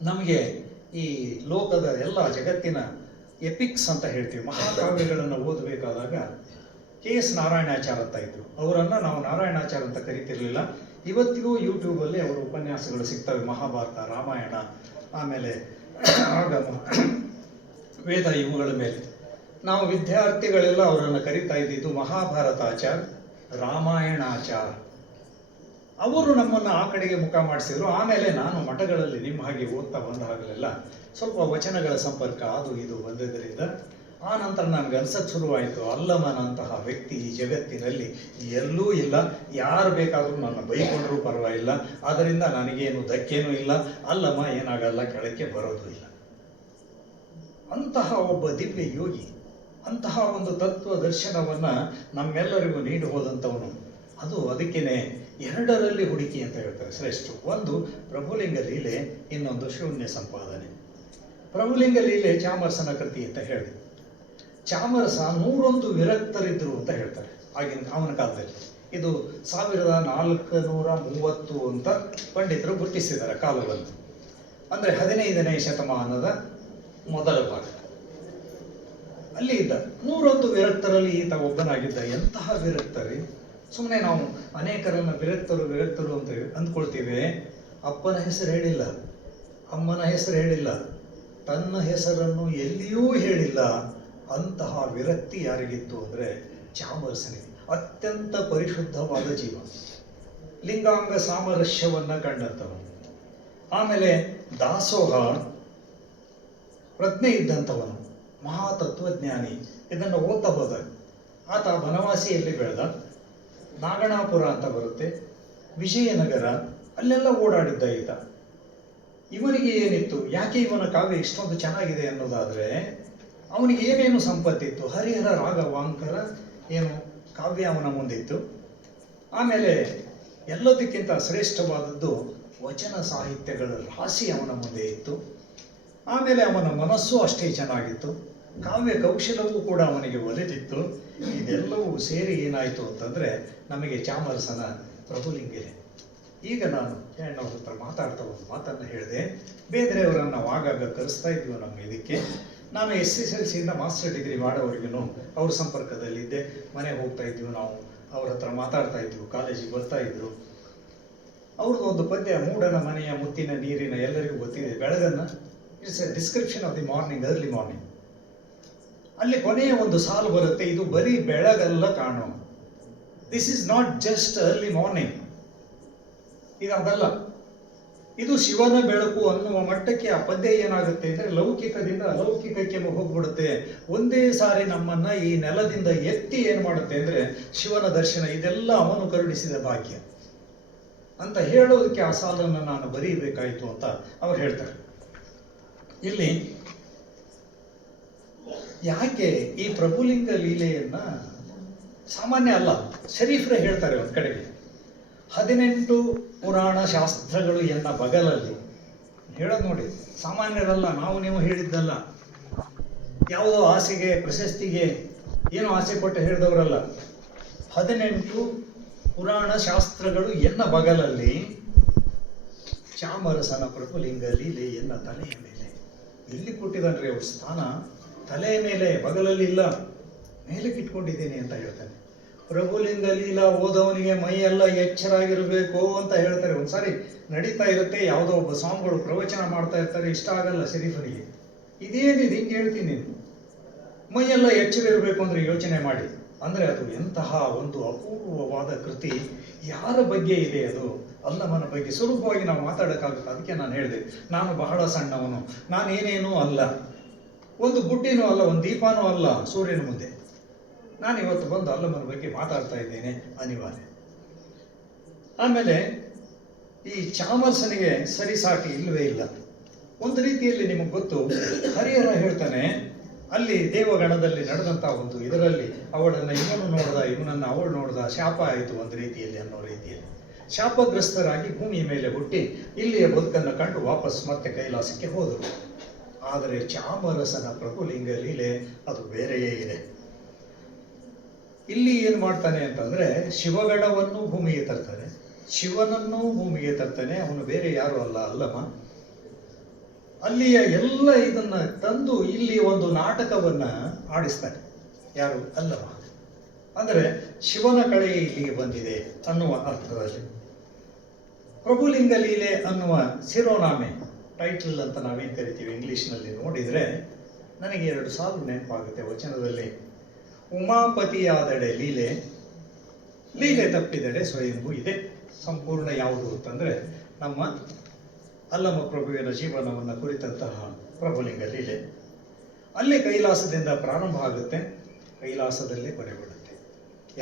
ನಮಗೆ ಈ ಲೋಕದ ಎಲ್ಲ ಜಗತ್ತಿನ ಎಪಿಕ್ಸ್ ಅಂತ ಹೇಳ್ತೀವಿ, ಮಹಾಕಾವ್ಯಗಳನ್ನು ಓದಬೇಕಾದಾಗ KS ನಾರಾಯಣಾಚಾರ್ ಅಂತ ಇದ್ರು. ಅವರನ್ನು ನಾವು ನಾರಾಯಣಾಚಾರ್ ಅಂತ ಕರಿತಿರ್ಲಿಲ್ಲ. ಇವತ್ತಿಗೂ ಯೂಟ್ಯೂಬಲ್ಲಿ ಅವರ ಉಪನ್ಯಾಸಗಳು ಸಿಗ್ತವೆ. ಮಹಾಭಾರತ, ರಾಮಾಯಣ, ಆಮೇಲೆ ಆಗಮ, ವೇದ ಇವುಗಳ ಮೇಲೆ. ನಾವು ವಿದ್ಯಾರ್ಥಿಗಳೆಲ್ಲ ಅವರನ್ನು ಕರಿತಾ ಇದ್ದಿದ್ದು ಮಹಾಭಾರತಾಚಾರ್, ರಾಮಾಯಣಾಚಾರ್. ಅವರು ನಮ್ಮನ್ನು ಆ ಕಡೆಗೆ ಮುಖ ಮಾಡಿಸಿದ್ರು. ಆಮೇಲೆ ನಾನು ಮಠಗಳಲ್ಲಿ ನಿಮ್ಮ ಹಾಗೆ ಓದ್ತಾ ಬಂದ ಹಾಗಲೆಲ್ಲ ಸ್ವಲ್ಪ ವಚನಗಳ ಸಂಪರ್ಕ ಅದು ಇದು ಬಂದಿದ್ದರಿಂದ ಆ ನಂತರ ನನಗೆ ಅನ್ಸಕ್ಕೆ ಶುರುವಾಯಿತು, ಅಲ್ಲಮನಂತಹ ವ್ಯಕ್ತಿ ಈ ಜಗತ್ತಿನಲ್ಲಿ ಎಲ್ಲೂ ಇಲ್ಲ. ಯಾರು ಬೇಕಾದರೂ ನನ್ನ ಬೈಕೊಂಡ್ರೂ ಪರವಾಗಿಲ್ಲ, ಅದರಿಂದ ನನಗೇನು ಧಕ್ಕೇನೂ ಇಲ್ಲ. ಅಲ್ಲಮ ಏನಾಗಲ್ಲ, ಕೆಳಕ್ಕೆ ಬರೋದು ಇಲ್ಲ. ಅಂತಹ ಒಬ್ಬ ದಿವ್ಯ ಯೋಗಿ, ಅಂತಹ ಒಂದು ತತ್ವ ದರ್ಶನವನ್ನು ನಮ್ಮೆಲ್ಲರಿಗೂ ನೀಡಿ ಹೋದಂಥವನು. ಅದಕ್ಕೇನೆ ಎರಡರಲ್ಲಿ ಹುಡುಕಿ ಅಂತ ಹೇಳ್ತಾರೆ ಶ್ರೇಷ್ಠ. ಒಂದು ಪ್ರಭುಲಿಂಗ ಲೀಲೆ, ಇನ್ನೊಂದು ಶೂನ್ಯ ಸಂಪಾದನೆ. ಪ್ರಭುಲಿಂಗ ಲೀಲೆ ಚಾಮರಸನ ಕೃತಿ ಅಂತ ಹೇಳಿ. ಚಾಮರಸ 101 ವಿರಕ್ತರಿದ್ರು ಅಂತ ಹೇಳ್ತಾರೆ ಅವನ ಕಾಲದಲ್ಲಿ. ಇದು 1430 ಅಂತ ಪಂಡಿತರು ಗುರುತಿಸಿದ್ದಾರೆ ಕಾಲವನ್ನು. ಅಂದರೆ 15ನೇ ಶತಮಾನದ ಮೊದಲ ಭಾಗ. ಅಲ್ಲಿ ಇದ್ದ 101 ವಿರಕ್ತರಲ್ಲಿ ಈತ ಒಬ್ಬನಾಗಿದ್ದ. ಎಂತಹ ವಿರಕ್ತರಿ! ಸುಮ್ಮನೆ ನಾವು ಅನೇಕರನ್ನ ವಿರಕ್ತರು ಅಂತ ಅಂದ್ಕೊಳ್ತೀವಿ. ಅಪ್ಪನ ಹೆಸರು ಹೇಳಿಲ್ಲ, ಅಮ್ಮನ ಹೆಸರು ಹೇಳಿಲ್ಲ, ತನ್ನ ಹೆಸರನ್ನು ಎಲ್ಲಿಯೂ ಹೇಳಿಲ್ಲ. ಅಂತಹ ವಿರಕ್ತಿ ಯಾರಿಗಿತ್ತು ಅಂದರೆ ಚಾಮರಸನಿಗೆ. ಅತ್ಯಂತ ಪರಿಶುದ್ಧವಾದ ಜೀವ, ಲಿಂಗಾಂಗ ಸಾಮರಸ್ಯವನ್ನು ಕಂಡಂಥವನು. ಆಮೇಲೆ ದಾಸೋಹ ಪ್ರಜ್ಞೆ ಇದ್ದಂಥವನು, ಮಹಾತತ್ವಜ್ಞಾನಿ. ಇದನ್ನು ಓದ್ತಾ ಹೋದ. ಆತ ಬನವಾಸಿಯಲ್ಲಿ ಬೆಳೆದ. ನಾಗಣಾಪುರ ಅಂತ ಬರುತ್ತೆ, ವಿಜಯನಗರ, ಅಲ್ಲೆಲ್ಲ ಓಡಾಡಿದ್ದ ಈತ. ಇವನಿಗೆ ಏನಿತ್ತು, ಯಾಕೆ ಇವನ ಕಾವ್ಯ ಇಷ್ಟೊಂದು ಚೆನ್ನಾಗಿದೆ ಅನ್ನೋದಾದರೆ ಅವನಿಗೆ ಏನೇನು ಸಂಪತ್ತಿತ್ತು. ಹರಿಹರ ರಾಗ ವಾಂಕರ ಏನು ಕಾವ್ಯ ಅವನ ಮುಂದಿತ್ತು. ಆಮೇಲೆ ಎಲ್ಲದಕ್ಕಿಂತ ಶ್ರೇಷ್ಠವಾದದ್ದು ವಚನ ಸಾಹಿತ್ಯಗಳ ರಾಶಿ ಅವನ ಮುಂದೆ ಇತ್ತು. ಆಮೇಲೆ ಅವನ ಮನಸ್ಸು ಅಷ್ಟೇ ಚೆನ್ನಾಗಿತ್ತು, ಕಾವ್ಯ ಕೌಶಲವೂ ಕೂಡ ಅವನಿಗೆ ಒಲಿದಿತ್ತು. ಇದೆಲ್ಲವೂ ಸೇರಿ ಏನಾಯಿತು ಅಂತಂದರೆ ನಮಗೆ ಚಾಮರಸನ ಪ್ರಭುಲಿಂಗಲೇ. ಈಗ ನಾನು ಹೆಣ್ಣವ್ರ ಹತ್ರ ಮಾತಾಡ್ತಾ ಒಂದು ಮಾತನ್ನು ಹೇಳಿದೆ. ಬೇಂದ್ರೆಯವರನ್ನು ನಾವು ಆಗಾಗ ಕರೆಸ್ತಾ ಇದ್ವಿ ನಮ್ಮ ಇದಕ್ಕೆ. ನಾನು SSLCಯಿಂದ ಮಾಸ್ಟರ್ ಡಿಗ್ರಿ ಮಾಡೋವರೆಗೂ ಅವ್ರ ಸಂಪರ್ಕದಲ್ಲಿದ್ದೆ. ಮನೆಗೆ ಹೋಗ್ತಾ ಇದ್ವಿ, ನಾವು ಅವ್ರ ಹತ್ರ ಮಾತಾಡ್ತಾ ಇದ್ವಿ, ಕಾಲೇಜಿಗೆ ಬರ್ತಾ ಇದ್ರು. ಅವ್ರದ್ದು ಒಂದು ಪದ್ಯ, ಮೂಡನ ಮನೆಯ ಮುತ್ತಿನ ನೀರಿನ ಎಲ್ಲರಿಗೂ ಗೊತ್ತಿದೆ, ಬೆಳಗನ್ನ. It's a description of the morning, early morning. ಅಲ್ಲಿ ಕೊನೆಯ ಒಂದು ಸಾಲು ಬರುತ್ತೆ, ಇದು ಬರೀ ಬೆಳಗಲ್ಲ ಕಾಣೋ, this is not just early morning. ಇದು ಅದಲ್ಲ, ಇದು ಶಿವನ ಬೆಳಕು ಅನ್ನುವ ಮಟ್ಟಕ್ಕೆ ಆ ಪದ್ಯ ಏನಾಗುತ್ತೆ ಅಂದರೆ ಲೌಕಿಕದಿಂದ ಅಲೌಕಿಕಕ್ಕೆ ಹೋಗ್ಬಿಡುತ್ತೆ. ಒಂದೇ ಸಾರಿ ನಮ್ಮನ್ನ ಈ ನೆಲದಿಂದ ಎತ್ತಿ ಏನು ಮಾಡುತ್ತೆ ಅಂದರೆ ಶಿವನ ದರ್ಶನ. ಇದೆಲ್ಲ ಅವನು ಕರುಣಿಸಿದ ಭಾಗ್ಯ ಅಂತ ಹೇಳೋದಕ್ಕೆ ಆ ಸಾಲನ್ನು ನಾನು ಬರೀಬೇಕಾಯಿತು ಅಂತ ಅವ್ರು ಹೇಳ್ತಾರೆ. ಇಲ್ಲಿ ಯಾಕೆ ಈ ಪ್ರಭುಲಿಂಗ ಲೀಲೆಯನ್ನ ಸಾಮಾನ್ಯ ಅಲ್ಲ, ಶರೀಫ್ರೆ ಹೇಳ್ತಾರೆ ಒಂದು ಕಡೆಗೆ. 18 ಪುರಾಣ ಶಾಸ್ತ್ರಗಳು ಎನ್ನ ಬಗಲಲ್ಲಿ ಹೇಳೋದು ನೋಡಿ. ಸಾಮಾನ್ಯರಲ್ಲ, ನಾವು ನೀವು ಹೇಳಿದ್ದಲ್ಲ, ಯಾವುದೋ ಆಸೆಗೆ ಪ್ರಶಸ್ತಿಗೆ ಏನೋ ಆಸೆ ಕೊಟ್ಟು ಹೇಳಿದವರಲ್ಲ. 18 ಪುರಾಣ ಶಾಸ್ತ್ರಗಳು ಎನ್ನ ಬಗಲಲ್ಲಿ, ಚಾಮರಸನ ಪ್ರಭುಲಿಂಗ ಲೀಲೆ ಎನ್ನ ತಲೆಯ ಮೇಲೆ. ಎಲ್ಲಿ ಕೊಟ್ಟಿದ್ದಾನ್ರಿ ಅವ್ರ ಸ್ಥಾನ? ತಲೆಯ ಮೇಲೆ, ಬಗಲಲ್ಲಿ ಇಲ್ಲ, ಮೇಲಕ್ಕೆ ಇಟ್ಕೊಂಡಿದ್ದೇನೆ ಅಂತ ಹೇಳ್ತಾನೆ. ಪ್ರಭುಲಿಂಗ ಲೀಲಾ ಓದವನಿಗೆ ಮೈಯೆಲ್ಲ ಎಚ್ಚರಾಗಿರಬೇಕು ಅಂತ ಹೇಳ್ತಾರೆ. ಒಂದ್ಸಾರಿ ನಡೀತಾ ಇರುತ್ತೆ, ಯಾವುದೋ ಒಬ್ಬ ಸ್ವಾಮಿಗಳು ಪ್ರವಚನ ಮಾಡ್ತಾ ಇರ್ತಾರೆ, ಇಷ್ಟ ಆಗಲ್ಲ ಶರೀಫನಿಗೆ. ಇದೇನಿದೆ ಹಿಂಗೆ ಹೇಳ್ತೀನಿ ನೀನು, ಮೈಯೆಲ್ಲ ಎಚ್ಚರ ಇರಬೇಕು ಅಂದ್ರೆ ಯೋಚನೆ ಮಾಡಿ. ಅಂದರೆ ಅದು ಎಂತಹ ಒಂದು ಅಪೂರ್ವವಾದ ಕೃತಿ. ಯಾರ ಬಗ್ಗೆ ಇದೆ ಅದು? ಅಲ್ಲಮನ ಬಗ್ಗೆ ಸ್ವರೂಪವಾಗಿ ನಾವು ಮಾತಾಡೋಕ್ಕಾಗುತ್ತೆ. ಅದಕ್ಕೆ ನಾನು ಹೇಳಿದೆ, ನಾನು ಬಹಳ ಸಣ್ಣವನು, ನಾನೇನೇನೂ ಅಲ್ಲ, ಒಂದು ಬುಡ್ಡಿನೂ ಅಲ್ಲ, ಒಂದು ದೀಪನೂ ಅಲ್ಲ ಸೂರ್ಯನ ಮುಂದೆ. ನಾನು ಇವತ್ತು ಬಂದು ಅಲ್ಲಮನ ಬಗ್ಗೆ ಮಾತಾಡ್ತಾ ಇದ್ದೇನೆ, ಅನಿವಾರ್ಯ. ಆಮೇಲೆ ಈ ಚಾಮರಸನಿಗೆ ಸರಿಸಾಟಿ ಇಲ್ಲವೇ ಇಲ್ಲ. ಒಂದು ರೀತಿಯಲ್ಲಿ ನಿಮಗೆ ಗೊತ್ತು, ಹರಿಹರ ಹೇಳ್ತಾನೆ, ಅಲ್ಲಿ ದೇವಗಣದಲ್ಲಿ ನಡೆದಂಥ ಒಂದು ಇದರಲ್ಲಿ ಅವಳನ್ನು ಇವನು ನೋಡ್ದ, ಇವನನ್ನು ಅವಳು ನೋಡ್ದ, ಶಾಪ ಆಯಿತು ಒಂದು ರೀತಿಯಲ್ಲಿ ಅನ್ನೋ ರೀತಿಯಲ್ಲಿ ಶಾಪಗ್ರಸ್ತರಾಗಿ ಭೂಮಿಯ ಮೇಲೆ ಹುಟ್ಟಿ ಇಲ್ಲಿಯ ಬದುಕನ್ನು ಕಂಡು ವಾಪಸ್ ಮತ್ತೆ ಕೈಲಾಸಕ್ಕೆ ಹೋದರು. ಆದರೆ ಚಾಮರಸನ ಪ್ರಭುಲಿಂಗ ಲೀಲೆ ಅದು ಬೇರೆಯೇ ಇದೆ. ಇಲ್ಲಿ ಏನು ಮಾಡ್ತಾನೆ ಅಂತಂದರೆ, ಶಿವಗಣವನ್ನು ಭೂಮಿಗೆ ತರ್ತಾನೆ, ಶಿವನನ್ನು ಭೂಮಿಗೆ ತರ್ತಾನೆ. ಅವನು ಬೇರೆ ಯಾರು ಅಲ್ಲ, ಅಲ್ಲಮ. ಅಲ್ಲಿಯ ಎಲ್ಲ ಇದನ್ನ ತಂದು ಇಲ್ಲಿ ಒಂದು ನಾಟಕವನ್ನ ಆಡಿಸ್ತಾನೆ. ಯಾರು? ಅಲ್ಲಮ. ಅಂದರೆ ಶಿವನ ಕಡೆ ಇಲ್ಲಿಗೆ ಬಂದಿದೆ ಅನ್ನುವ ಅರ್ಥದಲ್ಲಿ. ಪ್ರಭುಲಿಂಗ ಲೀಲೆ ಅನ್ನುವ ಶಿರೋನಾಮೆ, ಟೈಟಲ್ ಅಂತ ನಾವೇನು ಕರಿತೀವಿ ಇಂಗ್ಲಿಷ್ನಲ್ಲಿ, ನೋಡಿದರೆ ನನಗೆ 2 ಸಾಲು ನೆನಪಾಗುತ್ತೆ ವಚನದಲ್ಲಿ. ಉಮಾಪತಿಯಾದಡೆ ಲೀಲೆ, ಲೀಲೆ ತಪ್ಪಿದಡೆ ಸ್ವಯಂಭೂ. ಇದೆ ಸಂಪೂರ್ಣ ಯಾವುದು ಅಂತಂದರೆ ನಮ್ಮ ಅಲ್ಲಮ ಪ್ರಭುವಿನ ಜೀವನವನ್ನು ಕುರಿತಂತಹ ಪ್ರಭುಲಿಂಗ ಲೀಲೆ. ಅಲ್ಲಿ ಕೈಲಾಸದಿಂದ ಪ್ರಾರಂಭ ಆಗುತ್ತೆ, ಕೈಲಾಸದಲ್ಲೇ ಕೊನೆಗೊಳ್ಳುತ್ತೆ.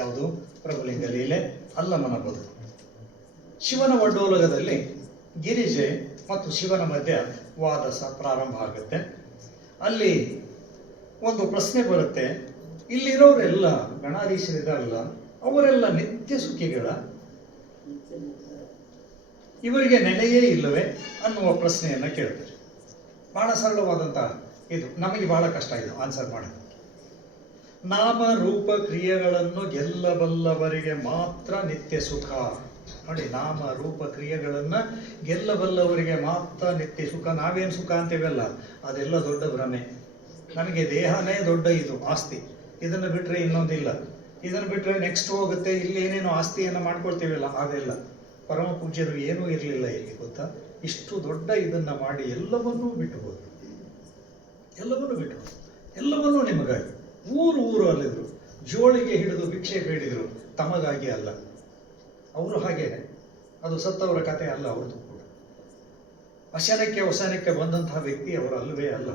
ಯಾವುದು? ಪ್ರಭುಲಿಂಗ ಲೀಲೆ, ಅಲ್ಲಮನ ಬದುಕು. ಶಿವನ ಒಡ್ಡೋಲಗದಲ್ಲಿ ಗಿರಿಜೆ ಮತ್ತು ಶಿವನ ಮಧ್ಯ ವಾದಸ ಪ್ರಾರಂಭ ಆಗುತ್ತೆ. ಅಲ್ಲಿ ಒಂದು ಪ್ರಶ್ನೆ ಬರುತ್ತೆ, ಇಲ್ಲಿರೋರೆಲ್ಲ ಗಣಾಧೀಶರಿದಾರಲ್ಲ, ಅವರೆಲ್ಲ ನಿತ್ಯ ಸುಖಿಗಳ, ಇವರಿಗೆ ನೆಲೆಯೇ ಇಲ್ಲವೇ ಅನ್ನುವ ಪ್ರಶ್ನೆಯನ್ನು ಕೇಳ್ತಾರೆ. ಬಹಳ ಸರಳವಾದಂಥ ಇದು, ನಮಗೆ ಬಹಳ ಕಷ್ಟ ಇದು ಆನ್ಸರ್ ಮಾಡೋದು. ನಾಮ ರೂಪ ಕ್ರಿಯೆಗಳನ್ನು ಗೆಲ್ಲಬಲ್ಲವರಿಗೆ ಮಾತ್ರ ನಿತ್ಯ ಸುಖ. ನೋಡಿ, ನಾಮ ರೂಪ ಕ್ರಿಯೆಗಳನ್ನು ಗೆಲ್ಲಬಲ್ಲವರಿಗೆ ಮಾತ್ರ ನಿತ್ಯ ಸುಖ. ನಾವೇನು ಸುಖ ಅಂತೀವಲ್ಲ, ಅದೆಲ್ಲ ದೊಡ್ಡ ಭ್ರಮೆ. ನಮಗೆ ದೇಹನೇ ದೊಡ್ಡ ಇದು ಆಸ್ತಿ, ಇದನ್ನು ಬಿಟ್ಟರೆ ಇನ್ನೊಂದಿಲ್ಲ, ಇದನ್ನು ಬಿಟ್ಟರೆ ನೆಕ್ಸ್ಟ್ ಹೋಗುತ್ತೆ, ಇಲ್ಲಿ ಏನೇನು ಆಸ್ತಿಯನ್ನು ಮಾಡ್ಕೊಳ್ತೀವಲ್ಲ ಅದೆಲ್ಲ. ಪರಮ ಪೂಜ್ಯರು ಏನೂ ಇರಲಿಲ್ಲ ಇಲ್ಲಿ, ಗೊತ್ತಾ? ಇಷ್ಟು ದೊಡ್ಡ ಇದನ್ನು ಮಾಡಿ ಎಲ್ಲವನ್ನೂ ಬಿಟ್ಟು ಹೋದರು, ಎಲ್ಲವನ್ನೂ ಬಿಟ್ಟು ಹೋದರು, ಎಲ್ಲವನ್ನೂ ನಿಮಗಾಗಿ. ಊರು ಅಲ್ಲಿದ್ರು, ಜೋಳಿಗೆ ಹಿಡಿದು ಭಿಕ್ಷೆ ಬೇಡಿದರು, ತಮಗಾಗಿ ಅಲ್ಲ. ಅವರು ಹಾಗೇನೆ, ಅದು ಸತ್ತವರ ಕತೆ ಅಲ್ಲ ಅವ್ರದ್ದು ಕೂಡ. ವಸನಕ್ಕೆ ಬಂದಂತಹ ವ್ಯಕ್ತಿ ಅವರು ಅಲ್ಲವೇ ಅಲ್ಲ.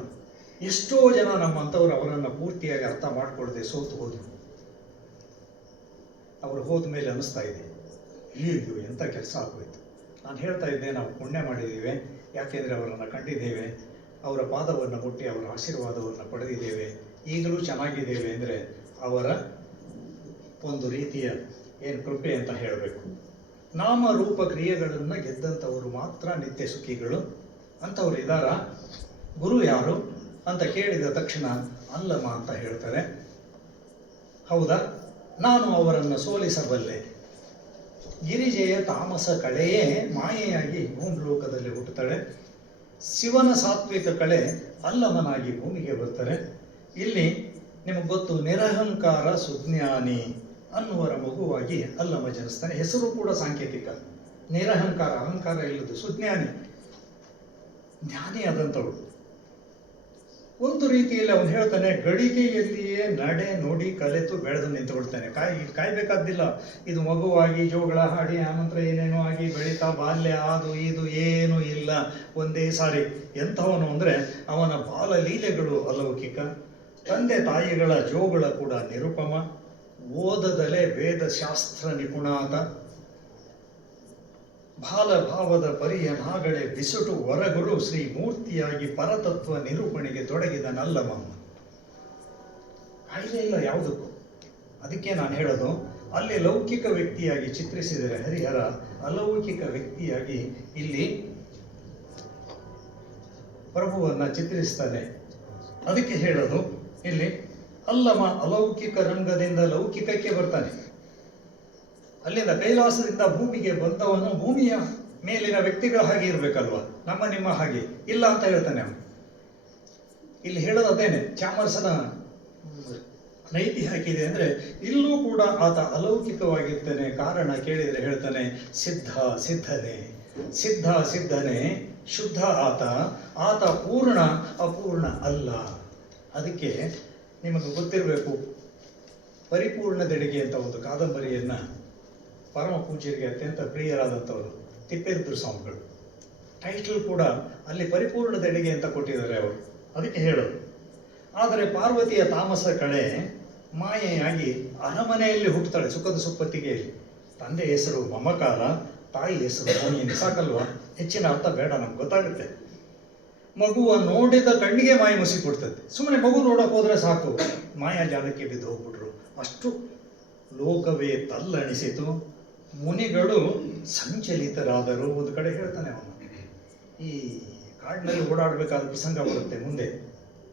ಎಷ್ಟೋ ಜನ ನಮ್ಮಂಥವ್ರು ಅವರನ್ನು ಪೂರ್ತಿಯಾಗಿ ಅರ್ಥ ಮಾಡಿಕೊಳ್ಳದೆ ಸೋತು ಹೋದರು. ಅವರು ಹೋದ ಮೇಲೆ ಅನ್ನಿಸ್ತಾ ಇದೆ, ಹೀಗೂ ಎಂಥ ಕೆಲಸ ಆಗೋಯ್ತು. ನಾನು ಹೇಳ್ತಾ ಇದ್ದೆ, ನಾವು ಪುಣ್ಯ ಮಾಡಿದ್ದೀವಿ, ಯಾಕೆಂದರೆ ಅವರನ್ನು ಕಂಡಿದ್ದೇವೆ, ಅವರ ಪಾದವನ್ನು ಮುಟ್ಟಿ ಅವರ ಆಶೀರ್ವಾದವನ್ನು ಪಡೆದಿದ್ದೇವೆ, ಈಗಲೂ ಚೆನ್ನಾಗಿದ್ದೇವೆ ಅಂದರೆ ಅವರ ಒಂದು ರೀತಿಯ ಏನು ಕೃಪೆ ಅಂತ ಹೇಳಬೇಕು. ನಾಮ ರೂಪ ಕ್ರಿಯೆಗಳನ್ನು ಗೆದ್ದಂಥವರು ಮಾತ್ರ ನಿತ್ಯ ಸುಖಿಗಳು. ಅಂಥವ್ರು ಇದ್ದಾರ? ಗುರು ಯಾರು ಅಂತ ಕೇಳಿದ ತಕ್ಷಣ ಅಲ್ಲಮ ಅಂತ ಹೇಳ್ತಾರೆ. ಹೌದಾ, ನಾನು ಅವರನ್ನು ಸೋಲಿಸಬಲ್ಲೆ. ಗಿರಿಜೆಯ ತಾಮಸ ಕಳೆಯೇ ಮಾಯೆಯಾಗಿ ಭೂಮಿಲೋಕದಲ್ಲಿ ಹುಟ್ಟುತ್ತಾಳೆ. ಶಿವನ ಸಾತ್ವಿಕ ಕಳೆ ಅಲ್ಲಮನಾಗಿ ಭೂಮಿಗೆ ಬರ್ತಾರೆ. ಇಲ್ಲಿ ನಿಮಗೆ ಗೊತ್ತು, ನಿರಹಂಕಾರ ಸುಜ್ಞಾನಿ ಅನ್ನುವರ ಮಗುವಾಗಿ ಅಲ್ಲಮ ಜನಿಸ್ತಾನೆ. ಹೆಸರು ಕೂಡ ಸಾಂಕೇತಿಕ. ನಿರಹಂಕಾರ, ಅಹಂಕಾರ ಇಲ್ಲದು, ಸುಜ್ಞಾನಿ, ಜ್ಞಾನಿ ಆದಂಥವಳು. ಒಂದು ರೀತಿಯಲ್ಲಿ ಅವನು ಹೇಳ್ತಾನೆ, ಗಡಿಗೆಯಲ್ಲಿಯೇ ನಡೆ ನುಡಿ ಕಲೆತು ಬೆಳೆದು ನಿಂತುಬಿಡ್ತಾನೆ. ಕಾಯ್ಬೇಕಾದ್ದಿಲ್ಲ. ಇದು ಮಗುವಾಗಿ ಜೋಗಳ ಹಾಡಿ ಆನಂತರ ಏನೇನೋ ಆಗಿ ಬೆಳೀತಾ ಬಾಲ್ಯ ಅದು ಇದು ಏನೂ ಇಲ್ಲ, ಒಂದೇ ಸಾರಿ. ಎಂಥವನು ಅಂದರೆ ಅವನ ಬಾಲಲೀಲೆಗಳು ಅಲೌಕಿಕ, ತಂದೆ ತಾಯಿಗಳ ಜೋಗಳ ಕೂಡ ನಿರುಪಮ, ಓದದಲೇ ವೇದಶಾಸ್ತ್ರ ನಿಪುಣಾತ, ಬಾಲಭಾವದ ಪರಿಯ ನಾಗಳೆ ಬಿಸುಟು ವರಗುರು ಶ್ರೀ ಮೂರ್ತಿಯಾಗಿ ಪರತತ್ವ ನಿರೂಪಣೆಗೆ ತೊಡಗಿದ ನಲ್ಲಮ. ಕಾಯಿಲೆ ಇಲ್ಲ ಯಾವುದಕ್ಕೂ. ಅದಕ್ಕೆ ನಾನು ಹೇಳೋದು, ಅಲ್ಲಿ ಲೌಕಿಕ ವ್ಯಕ್ತಿಯಾಗಿ ಚಿತ್ರಿಸಿದರೆ ಹರಿಹರ, ಅಲೌಕಿಕ ವ್ಯಕ್ತಿಯಾಗಿ ಇಲ್ಲಿ ಪ್ರಭುವನ್ನು ಚಿತ್ರಿಸ್ತಾನೆ. ಅದಕ್ಕೆ ಹೇಳೋದು, ಇಲ್ಲಿ ಅಲ್ಲಮ ಅಲೌಕಿಕ ರಂಗದಿಂದ ಲೌಕಿಕಕ್ಕೆ ಬರ್ತಾನೆ. ಅಲ್ಲಿಂದ ಕೈಲಾಸದಿಂದ ಭೂಮಿಗೆ ಬಂದವನು ಭೂಮಿಯ ಮೇಲಿನ ವ್ಯಕ್ತಿಗಳ ಹಾಗೆ ಇರಬೇಕಲ್ವ, ನಮ್ಮ ನಿಮ್ಮ ಹಾಗೆ ಇಲ್ಲ ಅಂತ ಹೇಳ್ತಾನೆ ಅವನು. ಇಲ್ಲಿ ಹೇಳೋದು ಅದೇನೆ. ಚಾಮರಸನ ನೈತಿ ಹಾಕಿದೆ ಅಂದರೆ ಇಲ್ಲೂ ಕೂಡ ಆತ ಅಲೌಕಿಕವಾಗಿರ್ತಾನೆ. ಕಾರಣ ಕೇಳಿದರೆ ಹೇಳ್ತಾನೆ, ಸಿದ್ಧನೇ ಶುದ್ಧ ಆತ ಪೂರ್ಣ ಅಪೂರ್ಣ ಅಲ್ಲ. ಅದಕ್ಕೆ ನಿಮಗೆ ಗೊತ್ತಿರಬೇಕು, ಪರಿಪೂರ್ಣದೆಡೆಗೆ ಅಂತ ಒಂದು ಕಾದಂಬರಿಯನ್ನು ಪರಮ ಪೂಜ್ಯರಿಗೆ ಅತ್ಯಂತ ಪ್ರಿಯರಾದಂಥವರು ತಿಪ್ಪೇರುದ್ರ ಸ್ವಾಮಿಗಳು ಟೈಟಲ್ ಕೂಡ ಅಲ್ಲಿ ಪರಿಪೂರ್ಣದೆಡೆಗೆ ಅಂತ ಕೊಟ್ಟಿದ್ದಾರೆ ಅವರು, ಅದಕ್ಕೆ ಹೇಳೋದು. ಆದರೆ ಪಾರ್ವತಿಯ ತಾಮಸ ಕಳೆ ಮಾಯೆಯಾಗಿ ಅರಮನೆಯಲ್ಲಿ ಹುಟ್ಟುತ್ತಾಳೆ ಸುಖದ ಸುಪ್ಪತ್ತಿಗೆಯಲ್ಲಿ. ತಂದೆ ಹೆಸರು ಮಮಕಾರ, ತಾಯಿ ಹೆಸರು ಮೋಹಿನಿ. ಸಾಕಲ್ವಾ? ಹೆಚ್ಚಿನ ಅರ್ಥ ಬೇಡ, ನಮ್ಗೆ ಗೊತ್ತಾಗುತ್ತೆ. ಮಗುವ ನೋಡಿದ ಕಣ್ಣಿಗೆ ಮಾಯ ಮುಸಿಕೊಡ್ತದೆ. ಸುಮ್ಮನೆ ಮಗು ನೋಡೋಕೆ ಹೋದ್ರೆ ಸಾಕು, ಮಾಯಾಜಾಲಕ್ಕೆ ಬಿದ್ದು ಹೋಗ್ಬಿಟ್ರು. ಅಷ್ಟು ಲೋಕವೇ ತಲ್ಲಣಿಸಿತು, ಮುನಿಗಳು ಸಂಚಲಿತರಾದರು. ಒಂದು ಕಡೆ ಹೇಳ್ತಾನೆ ಅವನು, ಈ ಕಾಡಿನಲ್ಲಿ ಓಡಾಡಬೇಕಾದ ಪ್ರಸಂಗ ಬರುತ್ತೆ ಮುಂದೆ.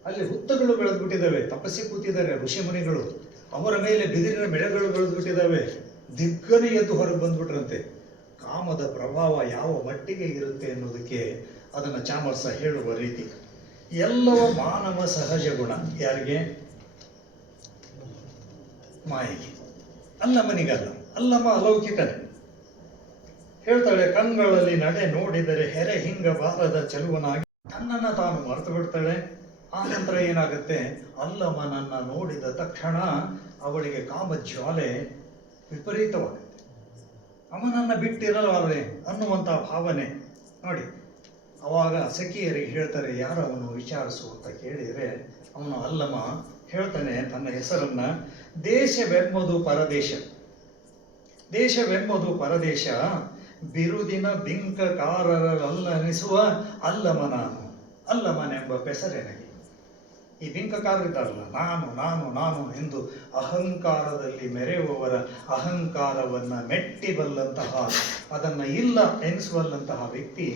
ಅಲ್ಲಿ ಹುತ್ತಗಳು ಬೆಳೆದ್ಬಿಟ್ಟಿದ್ದಾವೆ, ತಪಸ್ಸಿ ಕೂತಿದ್ದಾರೆ ಋಷಿ ಮುನಿಗಳು, ಅವರ ಮೇಲೆ ಬಿದಿರಿನ ಬೆಳೆಗಳು ಬೆಳೆದ್ಬಿಟ್ಟಿದ್ದಾವೆ. ದಿಗ್ಗನೆ ಎದ್ದು ಹೊರಗೆ ಬಂದ್ಬಿಟ್ರಂತೆ. ಕಾಮದ ಪ್ರಭಾವ ಯಾವ ಮಟ್ಟಿಗೆ ಇರುತ್ತೆ ಅನ್ನೋದಕ್ಕೆ ಅದನ್ನು ಚಾಮರ್ಸ ಹೇಳುವ ರೀತಿ. ಎಲ್ಲವ ಮಾನವ ಸಹಜ ಗುಣ. ಯಾರಿಗೆ? ಮಾಯೆಗೆ. ಅಲ್ಲಮ್ಮನಿಗಲ್ಲ, ಅಲ್ಲಮ್ಮ ಅಲೌಕಿಕನೇ. ಹೇಳ್ತಾಳೆ, ಕಣ್ಗಳಲ್ಲಿ ನಡೆ ನೋಡಿದರೆ ಹೆರೆ ಹಿಂಗ ಬಾರದ ಚೆಲುವನಾಗಿ ತನ್ನನ್ನು ತಾನು ಮರೆತು ಬಿಡ್ತಾಳೆ. ಆ ನಂತರ ಏನಾಗುತ್ತೆ, ಅಲ್ಲಮ್ಮನನ್ನ ನೋಡಿದ ತಕ್ಷಣ ಅವಳಿಗೆ ಕಾಮಜ್ವಾಲೆ ವಿಪರೀತವಾಗುತ್ತೆ. ಅವನನ್ನು ಬಿಟ್ಟಿರಲಾರೆ ಅನ್ನುವಂಥ ಭಾವನೆ ನೋಡಿ. ಅವಾಗ ಸಖಿಯರಿಗೆ ಹೇಳ್ತಾರೆ, ಯಾರು ಅವನು ವಿಚಾರಿಸು ಅಂತ ಕೇಳಿದರೆ ಅವನು ಅಲ್ಲಮ್ಮ ಹೇಳ್ತಾನೆ ತನ್ನ ಹೆಸರನ್ನ, ದೇಶವೆಂಬುದು ಪರದೇಶ, ದೇಶವೆಂಬುದು ಪರದೇಶ, ಬಿರುದಿನ ಬಿಂಕಕಾರರಲ್ಲನಿಸುವ ಅಲ್ಲಮ ನಾನು, ಅಲ್ಲಮನೆಂಬ ಪೆಸರೆನಗೆ. ಈ ಬಿಂಕಕಾರರಿದ್ದಾರಲ್ಲ, ನಾನು ನಾನು ನಾನು ಎಂದು ಅಹಂಕಾರದಲ್ಲಿ ಮೆರೆಯುವವರ ಅಹಂಕಾರವನ್ನು ಮೆಟ್ಟಿಬಲ್ಲಂತಹ, ಅದನ್ನು ಇಲ್ಲ ಎನಿಸುವಲ್ಲಂತಹ ವ್ಯಕ್ತಿ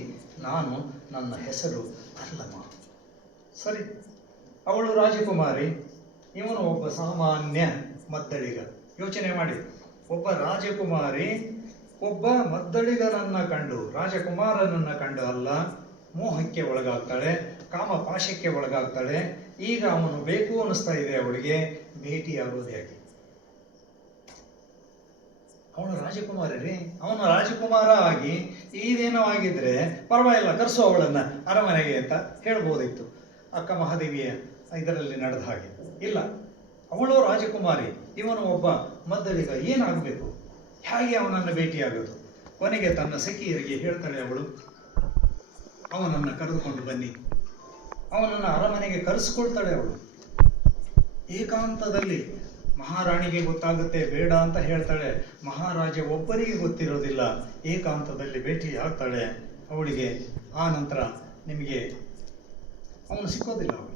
ನಾನು. ನನ್ನ ಹೆಸರು ಅಲ್ಲಮ. ಸರಿ, ಅವಳು ರಾಜಕುಮಾರಿ, ಇವನು ಒಬ್ಬ ಸಾಮಾನ್ಯ ಮದ್ದಳಿಗ. ಯೋಚನೆ ಮಾಡಿ, ಒಬ್ಬ ರಾಜಕುಮಾರಿ ಒಬ್ಬ ಮದ್ದಳಿಗನನ್ನು ಕಂಡು, ರಾಜಕುಮಾರನನ್ನು ಕಂಡು ಅಲ್ಲ, ಮೋಹಕ್ಕೆ ಒಳಗಾಗ್ತಾಳೆ, ಕಾಮಪಾಶಕ್ಕೆ ಒಳಗಾಗ್ತಾಳೆ. ಈಗ ಅವನು ಬೇಕು ಅನ್ನಿಸ್ತಾ ಇದೆ ಅವಳಿಗೆ, ಭೇಟಿಯಾಗೋದು ಯಾಕೆ? ಅವನು ರಾಜಕುಮಾರಿ ರೀ, ಅವನು ರಾಜಕುಮಾರ ಆಗಿ ಇದೇನೋ ಆಗಿದ್ರೆ ಪರವಾಗಿಲ್ಲ, ಕರೆಸು ಅವಳನ್ನು ಅರಮನೆಗೆ ಅಂತ ಹೇಳ್ಬೋದಿತ್ತು, ಅಕ್ಕ ಮಹಾದೇವಿಯ ಇದರಲ್ಲಿ ನಡೆದ ಹಾಗೆ. ಇಲ್ಲ, ಅವಳು ರಾಜಕುಮಾರಿ, ಇವನು ಒಬ್ಬ ಮದ್ದಳಿಗ, ಏನಾಗಬೇಕು? ಹೇಗೆ ಅವನನ್ನು ಭೇಟಿಯಾಗೋದು? ಕೊನೆಗೆ ತನ್ನ ಸಖಿಯರಿಗೆ ಹೇಳ್ತಾಳೆ ಅವಳು, ಅವನನ್ನು ಕರೆದುಕೊಂಡು ಬನ್ನಿ. ಅವನನ್ನು ಅರಮನೆಗೆ ಕರೆಸ್ಕೊಳ್ತಾಳೆ ಅವಳು. ಏಕಾಂತದಲ್ಲಿ ಮಹಾರಾಣಿಗೆ ಗೊತ್ತಾಗುತ್ತೆ, ಬೇಡ ಅಂತ ಹೇಳ್ತಾಳೆ. ಮಹಾರಾಜ ಒಬ್ಬರಿಗೆ ಗೊತ್ತಿರೋದಿಲ್ಲ. ಏಕಾಂತದಲ್ಲಿ ಭೇಟಿ ಆಗ್ತಾಳೆ ಅವಳಿಗೆ. ಆ ನಂತರ ನಿಮಗೆ ಅವನು ಸಿಕ್ಕೋದಿಲ್ಲ ಅವಳು.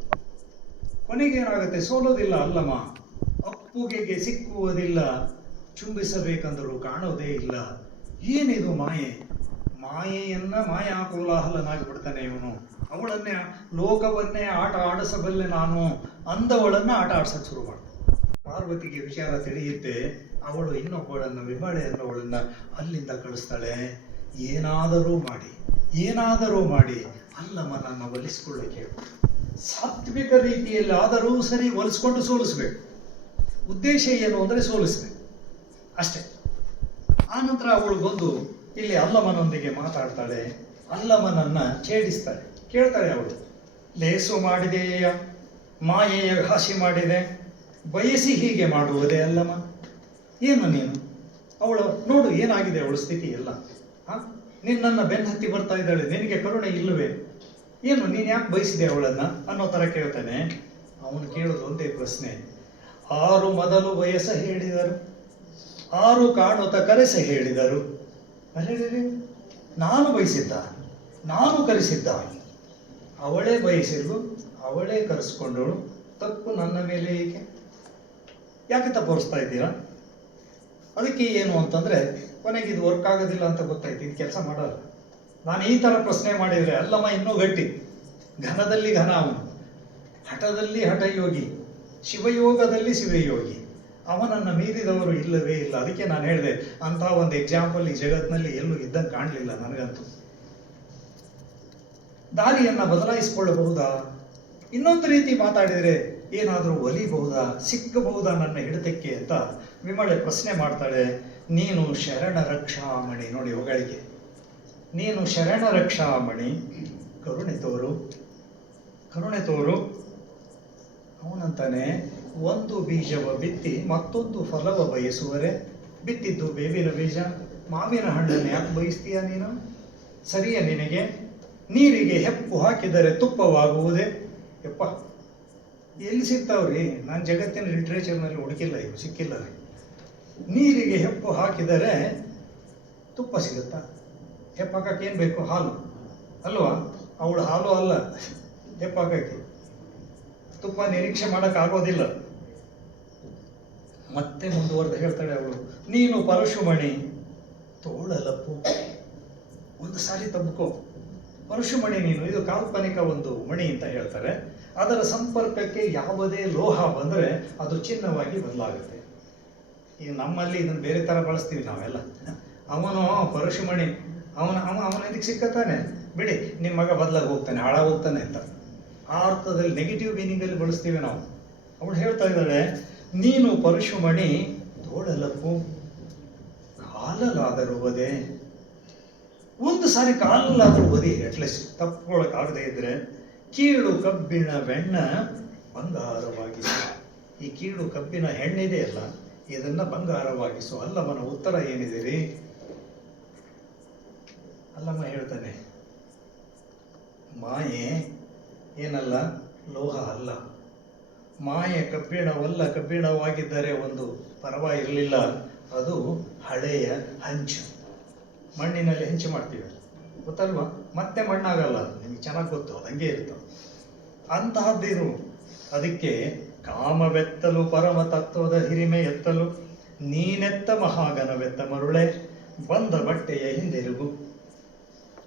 ಕೊನೆಗೆ ಏನಾಗುತ್ತೆ, ಸೋಲೋದಿಲ್ಲ ಅಲ್ಲಮ್ಮ, ಅಪ್ಪುಗೆಗೆ ಸಿಕ್ಕುವುದಿಲ್ಲ, ಚುಂಬಿಸಬೇಕಂದರೂ ಕಾಣೋದೇ ಇಲ್ಲ. ಏನಿದು ಮಾಯೆ? ಮಾಯೆಯನ್ನ ಮಾಯಾ ಕೋಲಾಹಲನಾಗಿಬಿಡ್ತಾನೆ ಇವನು. ಅವಳನ್ನೇ, ಲೋಕವನ್ನೇ ಆಟ ಆಡಿಸಬಲ್ಲೆ ನಾನು ಅಂದವಳನ್ನು ಆಟ ಆಡ್ಸಕ್ಕೆ ಶುರು ಮಾಡ್ತಾನೆ. ಪಾರ್ವತಿಗೆ ವಿಚಾರ ತಿಳಿಯುತ್ತೆ. ಅವಳು ಇನ್ನೊಬ್ಬಳನ್ನು, ವಿಮಳೆ ಅನ್ನೋಳನ್ನು ಅಲ್ಲಿಂದ ಕಳಿಸ್ತಾಳೆ. ಏನಾದರೂ ಮಾಡಿ ಅಲ್ಲಮ್ಮನನ್ನು ಒಲಿಸ್ಕೊಳ್ಳಕ್ಕೆ ಹೇಳು. ಸಾತ್ವಿಕ ರೀತಿಯಲ್ಲಿ ಆದರೂ ಸರಿ ಒಲಿಸ್ಕೊಂಡು ಸೋಲಿಸ್ಬೇಕು. ಉದ್ದೇಶ ಏನು ಅಂದರೆ ಸೋಲಿಸ್ಬೇಕು ಅಷ್ಟೇ. ಆನಂತರ ಅವಳು ಬಂದು ಇಲ್ಲಿ ಅಲ್ಲಮ್ಮನೊಂದಿಗೆ ಮಾತಾಡ್ತಾಳೆ, ಅಲ್ಲಮ್ಮನನ್ನು ಛೇಡಿಸ್ತಾಳೆ. ಕೇಳ್ತಾಳೆ ಅವಳು, ಲೇಸು ಮಾಡಿದೆಯ, ಮಾಯೆಯ ಘಾಸಿ ಮಾಡಿದೆ, ಬಯಸಿ ಹೀಗೆ ಮಾಡುವುದೇ ಅಲ್ಲಮ್ಮ? ಏನು ನೀನು? ಅವಳು ನೋಡು ಏನಾಗಿದೆ ಅವಳ ಸ್ಥಿತಿ ಎಲ್ಲ. ನಿನ್ನನ್ನು ಬೆನ್ನತ್ತಿ ಬರ್ತಾ ಇದ್ದಾಳೆ, ನಿನಗೆ ಕರುಣೆ ಇಲ್ಲವೇ? ಏನು ನೀನು ಯಾಕೆ ಬಯಸಿದೆ ಅವಳನ್ನು ಅನ್ನೋ ಥರ ಕೇಳ್ತಾನೆ. ಅವನು ಕೇಳೋದು ಒಂದೇ ಪ್ರಶ್ನೆ, 6 ಮೊದಲು ವಯಸ್ಸ ಹೇಳಿದರು, 6 ಕಾಣುತ್ತ ಕರೆಸ ಹೇಳಿದರು. ಅಲ್ಲೇ ನಾನು ಬಯಸಿದ್ದ, ನಾನು ಕರೆಸಿದ್ದ. ಅವಳೇ ಬಯಸಿದ್ಲು, ಅವಳೇ ಕರೆಸ್ಕೊಂಡವಳು. ತಪ್ಪು ನನ್ನ ಮೇಲೆ ಏಕೆ? ಯಾಕೆ ತಪ್ಪೋರಿಸ್ತಾ ಇದ್ದೀರಾ? ಅದಕ್ಕೆ ಏನು ಅಂತಂದರೆ, ಕೊನೆಗೆ ಇದು ವರ್ಕ್ ಆಗೋದಿಲ್ಲ ಅಂತ ಗೊತ್ತಾಯ್ತು, ಇದು ಕೆಲಸ ಮಾಡಲ್ಲ. ನಾನು ಈ ಥರ ಪ್ರಶ್ನೆ ಮಾಡಿದರೆ ಅಲ್ಲಮ್ಮ ಇನ್ನೂ ಗಟ್ಟಿ, ಘನದಲ್ಲಿ ಘನ ಅವನು, ಹಠದಲ್ಲಿ ಹಠಯೋಗಿ, ಶಿವಯೋಗದಲ್ಲಿ ಶಿವಯೋಗಿ. ಅವನನ್ನು ಮೀರಿದವರು ಇಲ್ಲವೇ ಇಲ್ಲ. ಅದಕ್ಕೆ ನಾನು ಹೇಳಿದೆ, ಅಂಥ ಒಂದು ಎಕ್ಸಾಂಪಲ್ ಈ ಜಗತ್ತಿನಲ್ಲಿ ಎಲ್ಲೂ ಇದ್ದಂಗೆ ಕಾಣಲಿಲ್ಲ ನನಗಂತೂ. ದಾರಿಯನ್ನು ಬದಲಾಯಿಸಿಕೊಳ್ಳಬಹುದಾ? ಇನ್ನೊಂದು ರೀತಿ ಮಾತಾಡಿದರೆ ಏನಾದರೂ ಒಲಿಬಹುದಾ, ಸಿಕ್ಕಬಹುದಾ ನನ್ನ ಹಿಡಿತಕ್ಕೆ ಅಂತ ವಿಮಳೆ ಪ್ರಶ್ನೆ ಮಾಡ್ತಾಳೆ. ನೀನು ಶರಣ ರಕ್ಷಾಮಣಿ, ನೋಡಿ ಹೊಗಳಿಕೆ, ನೀನು ಶರಣ ರಕ್ಷಾಮಣಿ, ಕರುಣೆ ತೋರು. ಅವನಂತಾನೆ, ಒಂದು ಬೀಜವ ಬಿತ್ತಿ ಮತ್ತೊಂದು ಫಲವ ಬಯಸುವರೆ. ಬಿತ್ತಿದ್ದು ಬೇವಿನ ಬೀಜ, ಮಾವಿನ ಹಣ್ಣನ್ನು ಯಾಕೆ ಬಯಸ್ತೀಯ ನೀನು? ಸರಿಯ ನಿನಗೆ? ನೀರಿಗೆ ಹೆಪ್ಪು ಹಾಕಿದರೆ ತುಪ್ಪವಾಗುವುದೇ? ಯಪ್ಪ, ಎಲ್ಲಿ ಸಿಗ್ತಾವ್ರಿ? ನಾನು ಜಗತ್ತಿನ ಲಿಟ್ರೇಚರ್ನಲ್ಲಿ ಹುಡುಕಿಲ್ಲ, ಇವು ಸಿಕ್ಕಿಲ್ಲ ರೀ. ನೀರಿಗೆ ಹೆಪ್ಪು ಹಾಕಿದರೆ ತುಪ್ಪ ಸಿಗುತ್ತಾ? ಹೆಪ್ಪು ಹಾಕಕ್ಕೆ ಏನು ಬೇಕು? ಹಾಲು ಅಲ್ವಾ? ಅವಳು ಹಾಲು ಅಲ್ಲ, ಹೆಪ್ಪು ಹಾಕಕ್ಕೆ. ತುಪ್ಪ ನಿರೀಕ್ಷೆ ಮಾಡೋಕ್ಕಾಗೋದಿಲ್ಲ. ಮತ್ತೆ ಮುಂದುವರೆದು ಹೇಳ್ತಾಳೆ ಅವಳು, ನೀನು ಪರಶುಮಣಿ ತೋಳಲಪ್ಪು. ಒಂದು ಸಾರಿ ತಬ್ಕೋ. ಪರಶುಮಣಿ ನೀನು, ಇದು ಕಾಲ್ಪನಿಕ ಒಂದು ಮಣಿ ಅಂತ ಹೇಳ್ತಾರೆ. ಅದರ ಸಂಪರ್ಕಕ್ಕೆ ಯಾವುದೇ ಲೋಹ ಬಂದರೆ ಅದು ಚಿನ್ನವಾಗಿ ಬದಲಾಗುತ್ತೆ. ಈಗ ನಮ್ಮಲ್ಲಿ ಇದನ್ನು ಬೇರೆ ಥರ ಬಳಸ್ತೀವಿ ನಾವೆಲ್ಲ. ಅವನು ಪರಶುಮಣಿ, ಅವನ ಇದಕ್ಕೆ ಸಿಕ್ಕತ್ತಾನೆ, ಬಿಡಿ ನಿಮ್ಮ ಮಗ ಬದಲಾಗಿ ಹೋಗ್ತಾನೆ, ಹಾಳಾಗಿ ಹೋಗ್ತಾನೆ ಅಂತ ಆ ಅರ್ಥದಲ್ಲಿ ನೆಗೆಟಿವ್ ಮೀನಿಂಗಲ್ಲಿ ಬಳಸ್ತೀವಿ ನಾವು. ಅವಳು ಹೇಳ್ತಾ ಇದ್ದಾಳೆ, ನೀನು ಪರಶುಮಣಿ ತೋಳಲಪ್ಪು, ಕಾಲಲಾದರೂ ಬದೆ. ಒಂದು ಸಾರಿ ಕಾಲಲ್ಲಾದರೂ ಬದಿ, ಅಟ್ಲೀಸ್ಟ್ ತಪ್ಪಿಕೊಳ್ಳೋಕ್ಕಾಗದೇ ಇದ್ರೆ. ಕೀಳು ಕಬ್ಬಿಣ ಬೆಣ್ಣ ಬಂಗಾರವಾಗಿಸು. ಈ ಕೀಳು ಕಬ್ಬಿನ ಹೆಣ್ಣಿದೆಯಲ್ಲ, ಇದನ್ನ ಬಂಗಾರವಾಗಿಸು. ಅಲ್ಲಮ್ಮನ ಉತ್ತರ ಏನಿದೆ ರೀ? ಅಲ್ಲಮ್ಮ ಹೇಳ್ತಾನೆ, ಮಾಯೆ ಏನಲ್ಲ, ಲೋಹ ಅಲ್ಲ. ಮಾಯೆ ಕಬ್ಬಿಣವಲ್ಲ. ಕಬ್ಬಿಣವಾಗಿದ್ದರೆ ಒಂದು ಪರವಾಗಿರಲಿಲ್ಲ, ಅದು ಹಳೆಯ ಹಂಚು. ಮಣ್ಣಿನಲ್ಲಿ ಹೆಂಚು ಮಾಡ್ತೀವಿ, ಗೊತ್ತಲ್ವಾ? ಮತ್ತೆ ಮಣ್ಣಾಗಲ್ಲ, ನಿಮ್ಗೆ ಚೆನ್ನಾಗಿ ಗೊತ್ತು, ಅದು ಹಂಗೆ ಇರುತ್ತೆ. ಅಂತಹದ್ದಿರು. ಅದಕ್ಕೆ ಕಾಮವೆತ್ತಲು ಪರಮ ತತ್ವದ ಹಿರಿಮೆ ಎತ್ತಲು ನೀನೆತ್ತ ಮಹಾಗಣವೆತ್ತ ಮರುಳೆ ಬಂದ ಬಟ್ಟೆಯ ಹಿಂದಿರುಗು.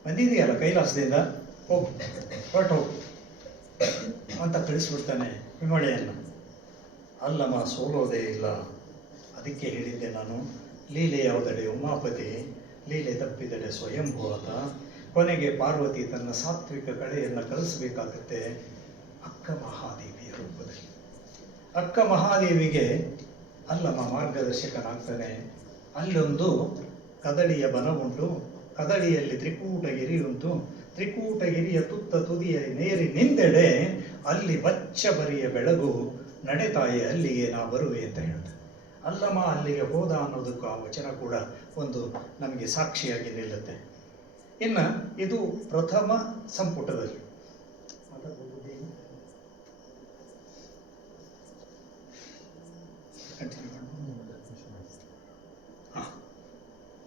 ಬಂದಿದೆಯಲ್ಲ ಕೈಲಾಸದಿಂದ, ಹೋಗು, ಹೊರಟು ಹೋಗು ಅಂತ ಕಳಿಸ್ಬಿಡ್ತಾನೆ ಹಿಮಳೆಯನ್ನು. ಅಲ್ಲಮ್ಮ ಸೋಲೋದೇ ಇಲ್ಲ. ಅದಕ್ಕೆ ಹೇಳಿದ್ದೆ ನಾನು, ಲೀಲೆ ಯಾವುದಡೆ ಉಮಾಪತಿ, ಲೀಲೆ ತಪ್ಪಿದಡೆ ಸ್ವಯಂಭೂತ. ಕೊನೆಗೆ ಪಾರ್ವತಿ ತನ್ನ ಸಾತ್ವಿಕ ಕಳೆಯನ್ನು ಕಳಿಸ್ಬೇಕಾಗತ್ತೆ ಅಕ್ಕ ಮಹಾದೇವಿಯ ರೂಪದಲ್ಲಿ. ಅಕ್ಕ ಮಹಾದೇವಿಗೆ ಅಲ್ಲಮ್ಮ ಮಾರ್ಗದರ್ಶಕನಾಗ್ತಾನೆ. ಅಲ್ಲೊಂದು ಕದಳಿಯ ಬನ ಉಂಟು, ಕದಳಿಯಲ್ಲಿ ತ್ರಿಕೂಟಗಿರಿ ಉಂಟು. ತ್ರಿಕೂಟಗಿರಿಯ ತುತ್ತ ತುದಿಯ ನೇರಿ ನಿಂದೆಡೆ ಅಲ್ಲಿ ಬಚ್ಚ ಬರಿಯ ಬೆಳಗು, ನಡೆತಾಯಿ ಅಲ್ಲಿಗೆ ನಾ ಬರುವೆ ಅಂತ ಹೇಳ್ತಾರೆ. ಅಲ್ಲಮ್ಮ ಅಲ್ಲಿಗೆ ಹೋದ ಅನ್ನೋದಕ್ಕೂ ಆ ವಚನ ಕೂಡ ಒಂದು ನಮಗೆ ಸಾಕ್ಷಿಯಾಗಿ ನಿಲ್ಲುತ್ತೆ. ಇನ್ನು ಇದು ಪ್ರಥಮ ಸಂಪುಟದಲ್ಲಿ.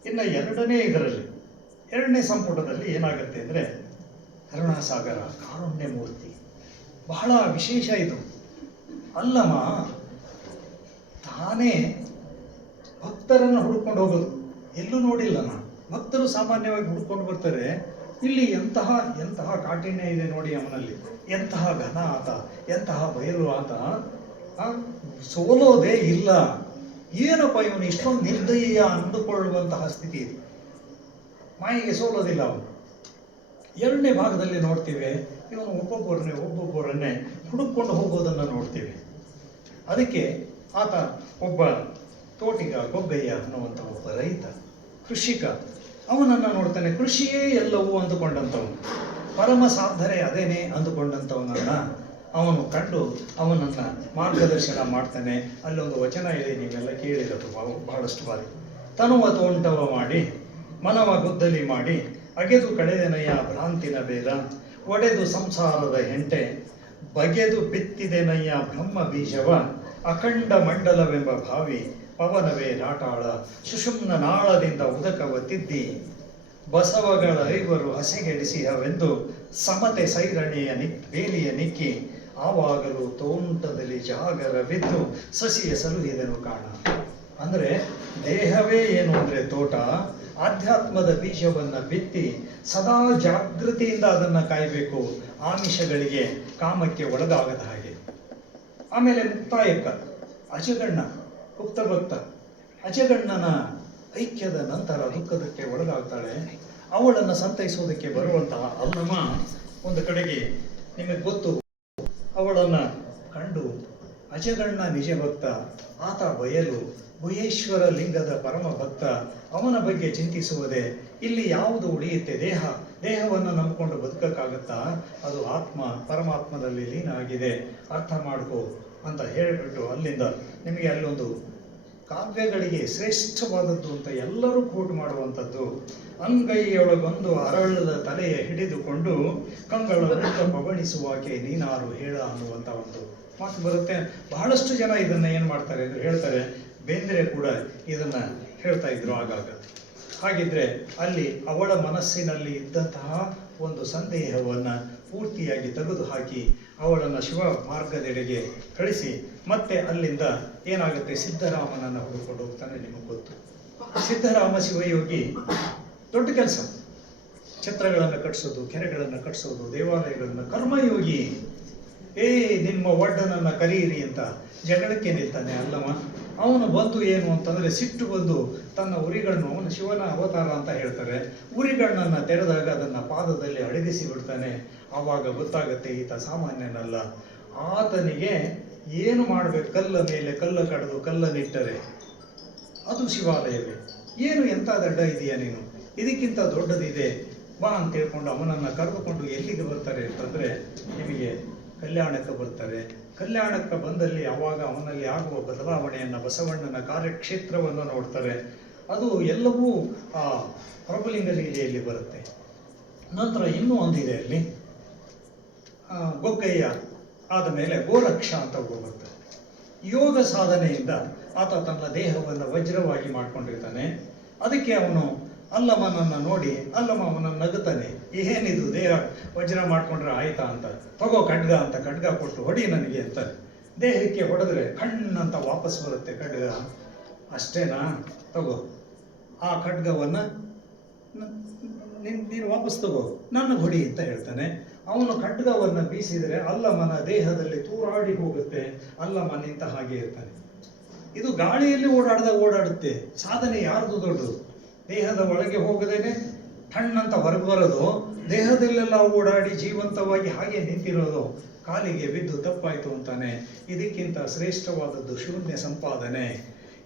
ಇನ್ನು ಎರಡನೇ ಸಂಪುಟದಲ್ಲಿ ಏನಾಗುತ್ತೆ ಅಂದರೆ, ಕರುಣಾಸಾಗರ, ಕಾರುಣ್ಯ ಮೂರ್ತಿ. ಬಹಳ ವಿಶೇಷ ಇದು. ಅಲ್ಲಮ್ಮ ತಾನೇ ಭಕ್ತರನ್ನು ಹುಡ್ಕೊಂಡು ಹೋಗೋದು ಎಲ್ಲೂ ನೋಡಿಲ್ಲ ನಾನು. ಭಕ್ತರು ಸಾಮಾನ್ಯವಾಗಿ ಹುಡ್ಕೊಂಡು ಬರ್ತಾರೆ. ಇಲ್ಲಿ ಎಂತಹ ಕಾಠಿಣ್ಯ ಇದೆ ನೋಡಿ ಅವನಲ್ಲಿ. ಎಂತಹ ಘನ ಆತ, ಎಂತಹ ಬಯಲು ಆತ, ಸೋಲೋದೇ ಇಲ್ಲ. ಏನಪ್ಪ ಇವನು ಇಷ್ಟೊಂದು ನಿರ್ದಯ ಅಂದುಕೊಳ್ಳುವಂತಹ ಸ್ಥಿತಿ ಇದೆ. ಮಾಯಿಗೆ ಸೋಲೋದಿಲ್ಲ ಅವನು. ಎರಡನೇ ಭಾಗದಲ್ಲಿ ನೋಡ್ತೀವಿ, ಇವನು ಒಬ್ಬೊಬ್ಬರನ್ನೇ ಹುಡುಕೊಂಡು ಹೋಗೋದನ್ನು ನೋಡ್ತೀವಿ. ಅದಕ್ಕೆ ಆತ ಒಬ್ಬ ತೋಟಿಗ, ಗೊಬ್ಬಯ್ಯ ಅನ್ನುವಂಥ ಒಬ್ಬ ರೈತ, ಕೃಷಿಕ. ಅವನನ್ನು ನೋಡ್ತಾನೆ. ಕೃಷಿಯೇ ಎಲ್ಲವೂ ಅಂದುಕೊಂಡಂಥವನು, ಪರಮ ಸಾಧನೆ ಅದೇನೇ ಅಂದುಕೊಂಡಂಥವನನ್ನು ಅವನು ಕಂಡು ಅವನನ್ನು ಮಾರ್ಗದರ್ಶನ ಮಾಡ್ತಾನೆ. ಅಲ್ಲೊಂದು ವಚನ ಇದೆ, ನೀವೆಲ್ಲ ಕೇಳಿರೋದು ಬಹಳಷ್ಟು ಬಾರಿ. ತನುವ ತೋಂಟವ ಮಾಡಿ ಮನವ ಗುದ್ದಲಿ ಮಾಡಿ ಅಗೆದು ಕಳೆದೆನಯ್ಯ ಭ್ರಾಂತಿನ ಬೇರ, ಒಡೆದು ಸಂಸಾರದ ಹೆಂಟೆ ಬಗೆದು ಬಿತ್ತಿದೆನಯ್ಯ ಬ್ರಹ್ಮ ಬೀಜವ, ಅಖಂಡ ಮಂಡಲವೆಂಬ ಭಾವಿ ಪವನವೇ ನಾಟಾಳ, ಸುಷುಮ್ನ ನಾಳದಿಂದ ಉದಕವ ತಿದ್ದಿ ಬಸವಗಳ ಐವರು ಹಸೆಗೆಡಿಸಿಹವೆಂದು ಸಮತೆ ಸೈರಣೆಯ ಬೇಲಿಯ ನಿಕ್ಕಿ, ಆವಾಗಲೂ ತೋಂಟದಲ್ಲಿ ಜಾಗರವಿದ್ದು ಸಸಿಯ ಸಲುಹಿದನು ಕಾಣ. ಅಂದರೆ ದೇಹವೇ ಏನು ಅಂದರೆ ತೋಟ, ಆಧ್ಯಾತ್ಮದ ಬೀಜವನ್ನು ಬಿತ್ತಿ ಸದಾ ಜಾಗೃತಿಯಿಂದ ಅದನ್ನು ಕಾಯಬೇಕು, ಆಮಿಷಗಳಿಗೆ ಕಾಮಕ್ಕೆ ಒಳಗಾಗದ ಹಾಗೆ. ಆಮೇಲೆ ಮುಕ್ತಾಯಕ್ಕ ಅಜಗಣ್ಣ, ಗುಪ್ತಭಕ್ತ ಅಜಗಣ್ಣನ ಐಕ್ಯದ ನಂತರ ದುಃಖದಕ್ಕೆ ಒಳಗಾಗ್ತಾಳೆ. ಅವಳನ್ನು ಸಂತೈಸೋದಕ್ಕೆ ಬರುವಂತಹ ಅಲ್ಲಮ್ಮ ಒಂದು ಕಡೆಗೆ ನಿಮಗೆ ಗೊತ್ತು, ಅವಳನ್ನು ಕಂಡು ಅಜಗಣ್ಣ ನಿಜ ಭಕ್ತ, ಆತ ಬಯಲು ಗುಹೇಶ್ವರ ಲಿಂಗದ ಪರಮ ಭಕ್ತ, ಅವನ ಬಗ್ಗೆ ಚಿಂತಿಸುವುದೇ. ಇಲ್ಲಿ ಯಾವುದು ಉಳಿಯುತ್ತೆ? ದೇಹವನ್ನು ನಂಬಿಕೊಂಡು ಬದುಕಕ್ಕಾಗತ್ತಾ? ಅದು ಆತ್ಮ ಪರಮಾತ್ಮದಲ್ಲಿ ಲೀನ ಆಗಿದೆ. ಅರ್ಥ ಮಾಡ್ಕೋ ಅಂತ ಹೇಳಿಬಿಟ್ಟು ಅಲ್ಲಿಂದ ನಿಮಗೆ ಅಲ್ಲೊಂದು ಕಾವ್ಯಗಳಿಗೆ ಶ್ರೇಷ್ಠವಾದದ್ದು ಅಂತ ಎಲ್ಲರೂ ಕೋಟ್ ಮಾಡುವಂಥದ್ದು, ಅಂಗೈಯೊಳಗೊಂದು ಅರಳದ ತಲೆಯ ಹಿಡಿದುಕೊಂಡು ಕಂಗಳ ಪವಣಿಸುವಾಕೆ ನೀನಾರು ಹೇಳ ಅನ್ನುವಂಥ ಒಂದು ಮಾತು ಬರುತ್ತೆ. ಬಹಳಷ್ಟು ಜನ ಇದನ್ನು ಏನು ಮಾಡ್ತಾರೆ ಅಂದರೆ ಹೇಳ್ತಾರೆ. ಬೇಂದ್ರೆ ಕೂಡ ಇದನ್ನು ಹೇಳ್ತಾ ಇದ್ರು ಆಗಾಗ. ಹಾಗಿದ್ರೆ ಅಲ್ಲಿ ಅವಳ ಮನಸ್ಸಿನಲ್ಲಿ ಇದ್ದಂತಹ ಒಂದು ಸಂದೇಹವನ್ನು ಪೂರ್ತಿಯಾಗಿ ತೆಗೆದುಹಾಕಿ ಅವಳನ್ನು ಶಿವ ಮಾರ್ಗದೆಡೆಗೆ ಕಳಿಸಿ ಮತ್ತೆ ಅಲ್ಲಿಂದ ಏನಾಗುತ್ತೆ, ಸಿದ್ಧರಾಮನನ್ನು ಹುಡುಕೊಂಡು ಹೋಗ್ತಾನೆ. ನಿಮಗೆ ಗೊತ್ತು, ಸಿದ್ಧರಾಮ ಶಿವಯೋಗಿ ದೊಡ್ಡ ಕೆಲಸ, ಛತ್ರಗಳನ್ನು ಕಟ್ಟಿಸೋದು, ಕೆರೆಗಳನ್ನು ಕಟ್ಟಿಸೋದು, ದೇವಾಲಯಗಳನ್ನು. ಕರ್ಮಯೋಗಿ ನಿಮ್ಮ ಒಡ್ಡನನ್ನು ಕರೀರಿ ಅಂತ ಜಗಳಕ್ಕೆ ನಿಲ್ತಾನೆ ಅಲ್ಲವ. ಅವನು ಬಂದು ಏನು ಅಂತಂದರೆ ಸಿಟ್ಟು ಬಂದು ತನ್ನ ಉರಿಗಳನ್ನು, ಅವನು ಶಿವನ ಅವತಾರ ಅಂತ ಹೇಳ್ತಾರೆ, ಉರಿಗಳನ್ನ ತೆರೆದಾಗ ಅದನ್ನು ಪಾದದಲ್ಲಿ ಅಡಗಿಸಿ ಬಿಡ್ತಾನೆ. ಆವಾಗ ಗೊತ್ತಾಗುತ್ತೆ ಈತ ಸಾಮಾನ್ಯನಲ್ಲ. ಆತನಿಗೆ ಏನು ಮಾಡಬೇಕು, ಕಲ್ಲ ಮೇಲೆ ಕಲ್ಲ ಕಡಿದು ಕಲ್ಲನ್ನಿಟ್ಟರೆ ಅದು ಶಿವಾಲಯವೇ. ಏನು ಎಂಥ ದಡ್ಡ ಇದೆಯಾ ನೀನು, ಇದಕ್ಕಿಂತ ದೊಡ್ಡದಿದೆ ಬಾ ಅಂತ ಹೇಳ್ಕೊಂಡು ಅವನನ್ನು ಕರೆದುಕೊಂಡು ಎಲ್ಲಿಗೆ ಬರ್ತಾರೆ ಅಂತಂದರೆ ನಿಮಗೆ ಕಲ್ಯಾಣಕ್ಕೆ ಬರ್ತಾರೆ. ಕಲ್ಯಾಣಕ್ಕೆ ಬಂದಲ್ಲಿ ಆವಾಗ ಅವನಲ್ಲಿ ಆಗುವ ಬದಲಾವಣೆಯನ್ನು, ಬಸವಣ್ಣನ ಕಾರ್ಯಕ್ಷೇತ್ರವನ್ನು ನೋಡ್ತಾರೆ. ಅದು ಎಲ್ಲವೂ ಆ ಪ್ರಭುಲಿಂಗ ಲೀಲೆಯಲ್ಲಿ ಬರುತ್ತೆ. ನಂತರ ಇನ್ನೂ ಒಂದಿದೆ ಅಲ್ಲಿ, ಗೊಗ್ಗಯ್ಯ ಆದ ಮೇಲೆ ಗೋರಕ್ಷ ಅಂತ ಬರುತ್ತೆ. ಯೋಗ ಸಾಧನೆಯಿಂದ ಆತ ತನ್ನ ದೇಹವನ್ನು ವಜ್ರವಾಗಿ ಮಾಡ್ಕೊಂಡಿರ್ತಾನೆ. ಅದಕ್ಕೆ ಅವನು ಅಲ್ಲಮ್ಮನನ್ನು ನೋಡಿ ಅಲ್ಲಮ್ಮ ಅವನನ್ನು ನಗುತ್ತಾನೆ. ಏನಿದು ದೇಹ ವಜ್ರ ಮಾಡ್ಕೊಂಡ್ರೆ ಆಯ್ತಾ ಅಂತ, ತಗೋ ಖಡ್ಗ ಅಂತ ಖಡ್ಗ ಕೊಟ್ಟು ಹೊಡಿ ನನಗೆ ಅಂತ. ದೇಹಕ್ಕೆ ಹೊಡೆದ್ರೆ ಕಣ್ಣಂತ ವಾಪಸ್ ಬರುತ್ತೆ ಖಡ್ಗ. ಅಷ್ಟೇನಾ, ತಗೋ ಆ ಖಡ್ಗವನ್ನು ನೀನು ವಾಪಸ್ ತಗೋ, ನನಗೆ ಹೊಡಿ ಅಂತ ಹೇಳ್ತಾನೆ. ಅವನು ಖಡ್ಗವನ್ನು ಬೀಸಿದರೆ ಅಲ್ಲಮ್ಮನ ದೇಹದಲ್ಲಿ ತೂರಾಡಿ ಹೋಗುತ್ತೆ. ಅಲ್ಲಮ್ಮ ನಿಂತ ಹಾಗೆ ಇರ್ತಾನೆ. ಇದು ಗಾಳಿಯಲ್ಲಿ ಓಡಾಡುತ್ತೆ. ಸಾಧನೆ ಯಾರ್ದು ದೊಡ್ಡದು? ದೇಹದ ಒಳಗೆ ಹೋಗದೇನೆ ತಣ್ಣಂತ ಹೊರಗೆ ಬರೋದು, ದೇಹದಲ್ಲೆಲ್ಲ ಓಡಾಡಿ ಜೀವಂತವಾಗಿ ಹಾಗೆ ನಿಂತಿರೋದು. ಕಾಲಿಗೆ ಬಿದ್ದು ತಪ್ಪಾಯಿತು ಅಂತಾನೆ. ಇದಕ್ಕಿಂತ ಶ್ರೇಷ್ಠವಾದದ್ದು ಶೂನ್ಯ ಸಂಪಾದನೆ.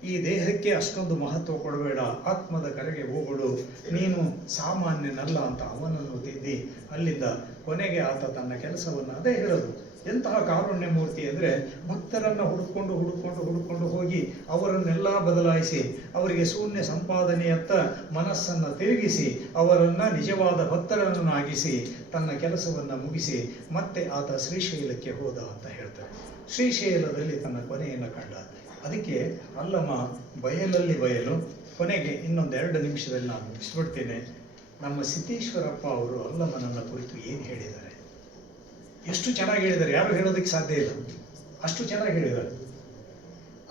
ಈ ದೇಹಕ್ಕೆ ಅಷ್ಟೊಂದು ಮಹತ್ವ ಕೊಡಬೇಡ, ಆತ್ಮದ ಕರೆಗೆ ಹೋಗಲು, ನೀನು ಸಾಮಾನ್ಯನಲ್ಲ ಅಂತ ಅವನನ್ನು ತಿದ್ದಿ ಅಲ್ಲಿಂದ ಕೊನೆಗೆ ಆತ ತನ್ನ ಕೆಲಸವನ್ನು ಅದೇ ಹೇಳೋದು. ಎಂತಹ ಕಾರುಣ್ಯ ಮೂರ್ತಿ ಅಂದರೆ ಭಕ್ತರನ್ನು ಹುಡುಕೊಂಡು ಹೋಗಿ ಅವರನ್ನೆಲ್ಲ ಬದಲಾಯಿಸಿ ಅವರಿಗೆ ಶೂನ್ಯ ಸಂಪಾದನೆಯತ್ತ ಮನಸ್ಸನ್ನು ತಿರುಗಿಸಿ ಅವರನ್ನು ನಿಜವಾದ ಭಕ್ತರನ್ನಾಗಿಸಿ ತನ್ನ ಕೆಲಸವನ್ನು ಮುಗಿಸಿ ಮತ್ತೆ ಆತ ಶ್ರೀಶೈಲಕ್ಕೆ ಹೋದ ಅಂತ ಹೇಳ್ತಾರೆ. ಶ್ರೀಶೈಲದಲ್ಲಿ ತನ್ನ ಕೊನೆಯನ್ನು ಕಂಡ. ಅದಕ್ಕೆ ಅಲ್ಲಮ್ಮ ಬಯಲಲ್ಲಿ ಬಯಲು. ಕೊನೆಗೆ ಇನ್ನೊಂದು 2 ನಿಮಿಷದಲ್ಲಿ ನಾನು ಮುಗಿಸ್ಬಿಡ್ತೇನೆ. ನಮ್ಮ ಸಿದ್ದೇಶ್ವರಪ್ಪ ಅವರು ಅಲ್ಲಮ್ಮನನ್ನ ಕುರಿತು ಏನು ಹೇಳಿದ್ದಾರೆ, ಎಷ್ಟು ಚೆನ್ನಾಗಿ ಹೇಳಿದ್ದಾರೆ, ಯಾರು ಹೇಳೋದಕ್ಕೆ ಸಾಧ್ಯ ಇಲ್ಲ, ಅಷ್ಟು ಚೆನ್ನಾಗಿ ಹೇಳಿದ್ದಾರೆ.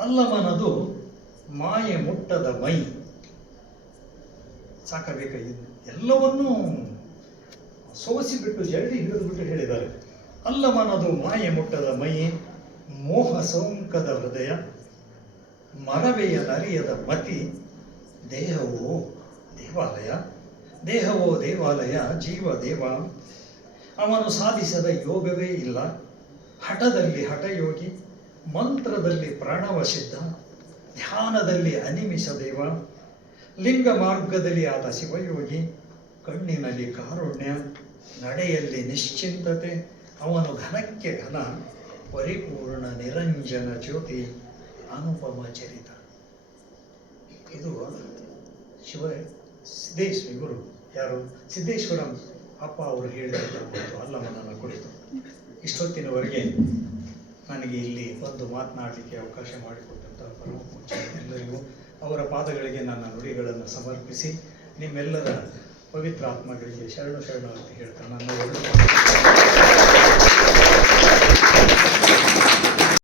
ಅಲ್ಲಮ್ಮನದು ಮಾಯೆ ಮುಟ್ಟದ ಮೈ. ಸಾಕಬೇಕಾಗಿದೆ, ಎಲ್ಲವನ್ನೂ ಸೋಸಿಬಿಟ್ಟು ಜರಡಿ ಹಿಡಿದುಬಿಟ್ಟು ಹೇಳಿದ್ದಾರೆ. ಅಲ್ಲಮ್ಮನದು ಮಾಯೆ ಮುಟ್ಟದ ಮೈ, ಮೋಹ ಸೌಂಕದ ಹೃದಯ, ಮರವೆಯ ನರಿಯದ ಮತಿ, ದೇಹವೋ ದೇವಾಲಯ, ಜೀವ ದೇವ. ಅವನು ಸಾಧಿಸದ ಯೋಗವೇ ಇಲ್ಲ. ಹಠದಲ್ಲಿ ಹಠಯೋಗಿ, ಮಂತ್ರದಲ್ಲಿ ಪ್ರಣವ ಸಿದ್ಧ, ಧ್ಯಾನದಲ್ಲಿ ಅನಿಮಿಷ ದೇವ, ಲಿಂಗ ಮಾರ್ಗದಲ್ಲಿ ಆದ ಶಿವಯೋಗಿ, ಕಣ್ಣಿನಲ್ಲಿ ಕಾರುಣ್ಯ, ನಡೆಯಲ್ಲಿ ನಿಶ್ಚಿಂತತೆ. ಅವನು ಘನಕ್ಕೆ ಘನ, ಪರಿಪೂರ್ಣ ನಿರಂಜನ ಜ್ಯೋತಿ, ಅನುಪಮ ಚರಿತ. ಇದು ಸಿದ್ದೇಶ್ವರ ಗುರು, ಯಾರು ಸಿದ್ದೇಶ್ವರ ಅಪ್ಪ ಅವರು ಹೇಳಿದಂಥ ಅಲ್ಲಮ್ಮನನ್ನು ಕುರಿತು. ಇಷ್ಟೊತ್ತಿನವರೆಗೆ ನನಗೆ ಇಲ್ಲಿ ಬಂದು ಮಾತನಾಡಲಿಕ್ಕೆ ಅವಕಾಶ ಮಾಡಿಕೊಟ್ಟಂಥ ಪರಮ ಪೂಜ್ಯ ಎಲ್ಲರಿಗೂ ಅವರ ಪಾದಗಳಿಗೆ ನನ್ನ ನುಡಿಗಳನ್ನು ಸಮರ್ಪಿಸಿ ನಿಮ್ಮೆಲ್ಲರ ಪವಿತ್ರ ಆತ್ಮಗಳಿಗೆ ಶರಣಾರ್ಥಿ ಹೇಳ್ತಾ ನನ್ನ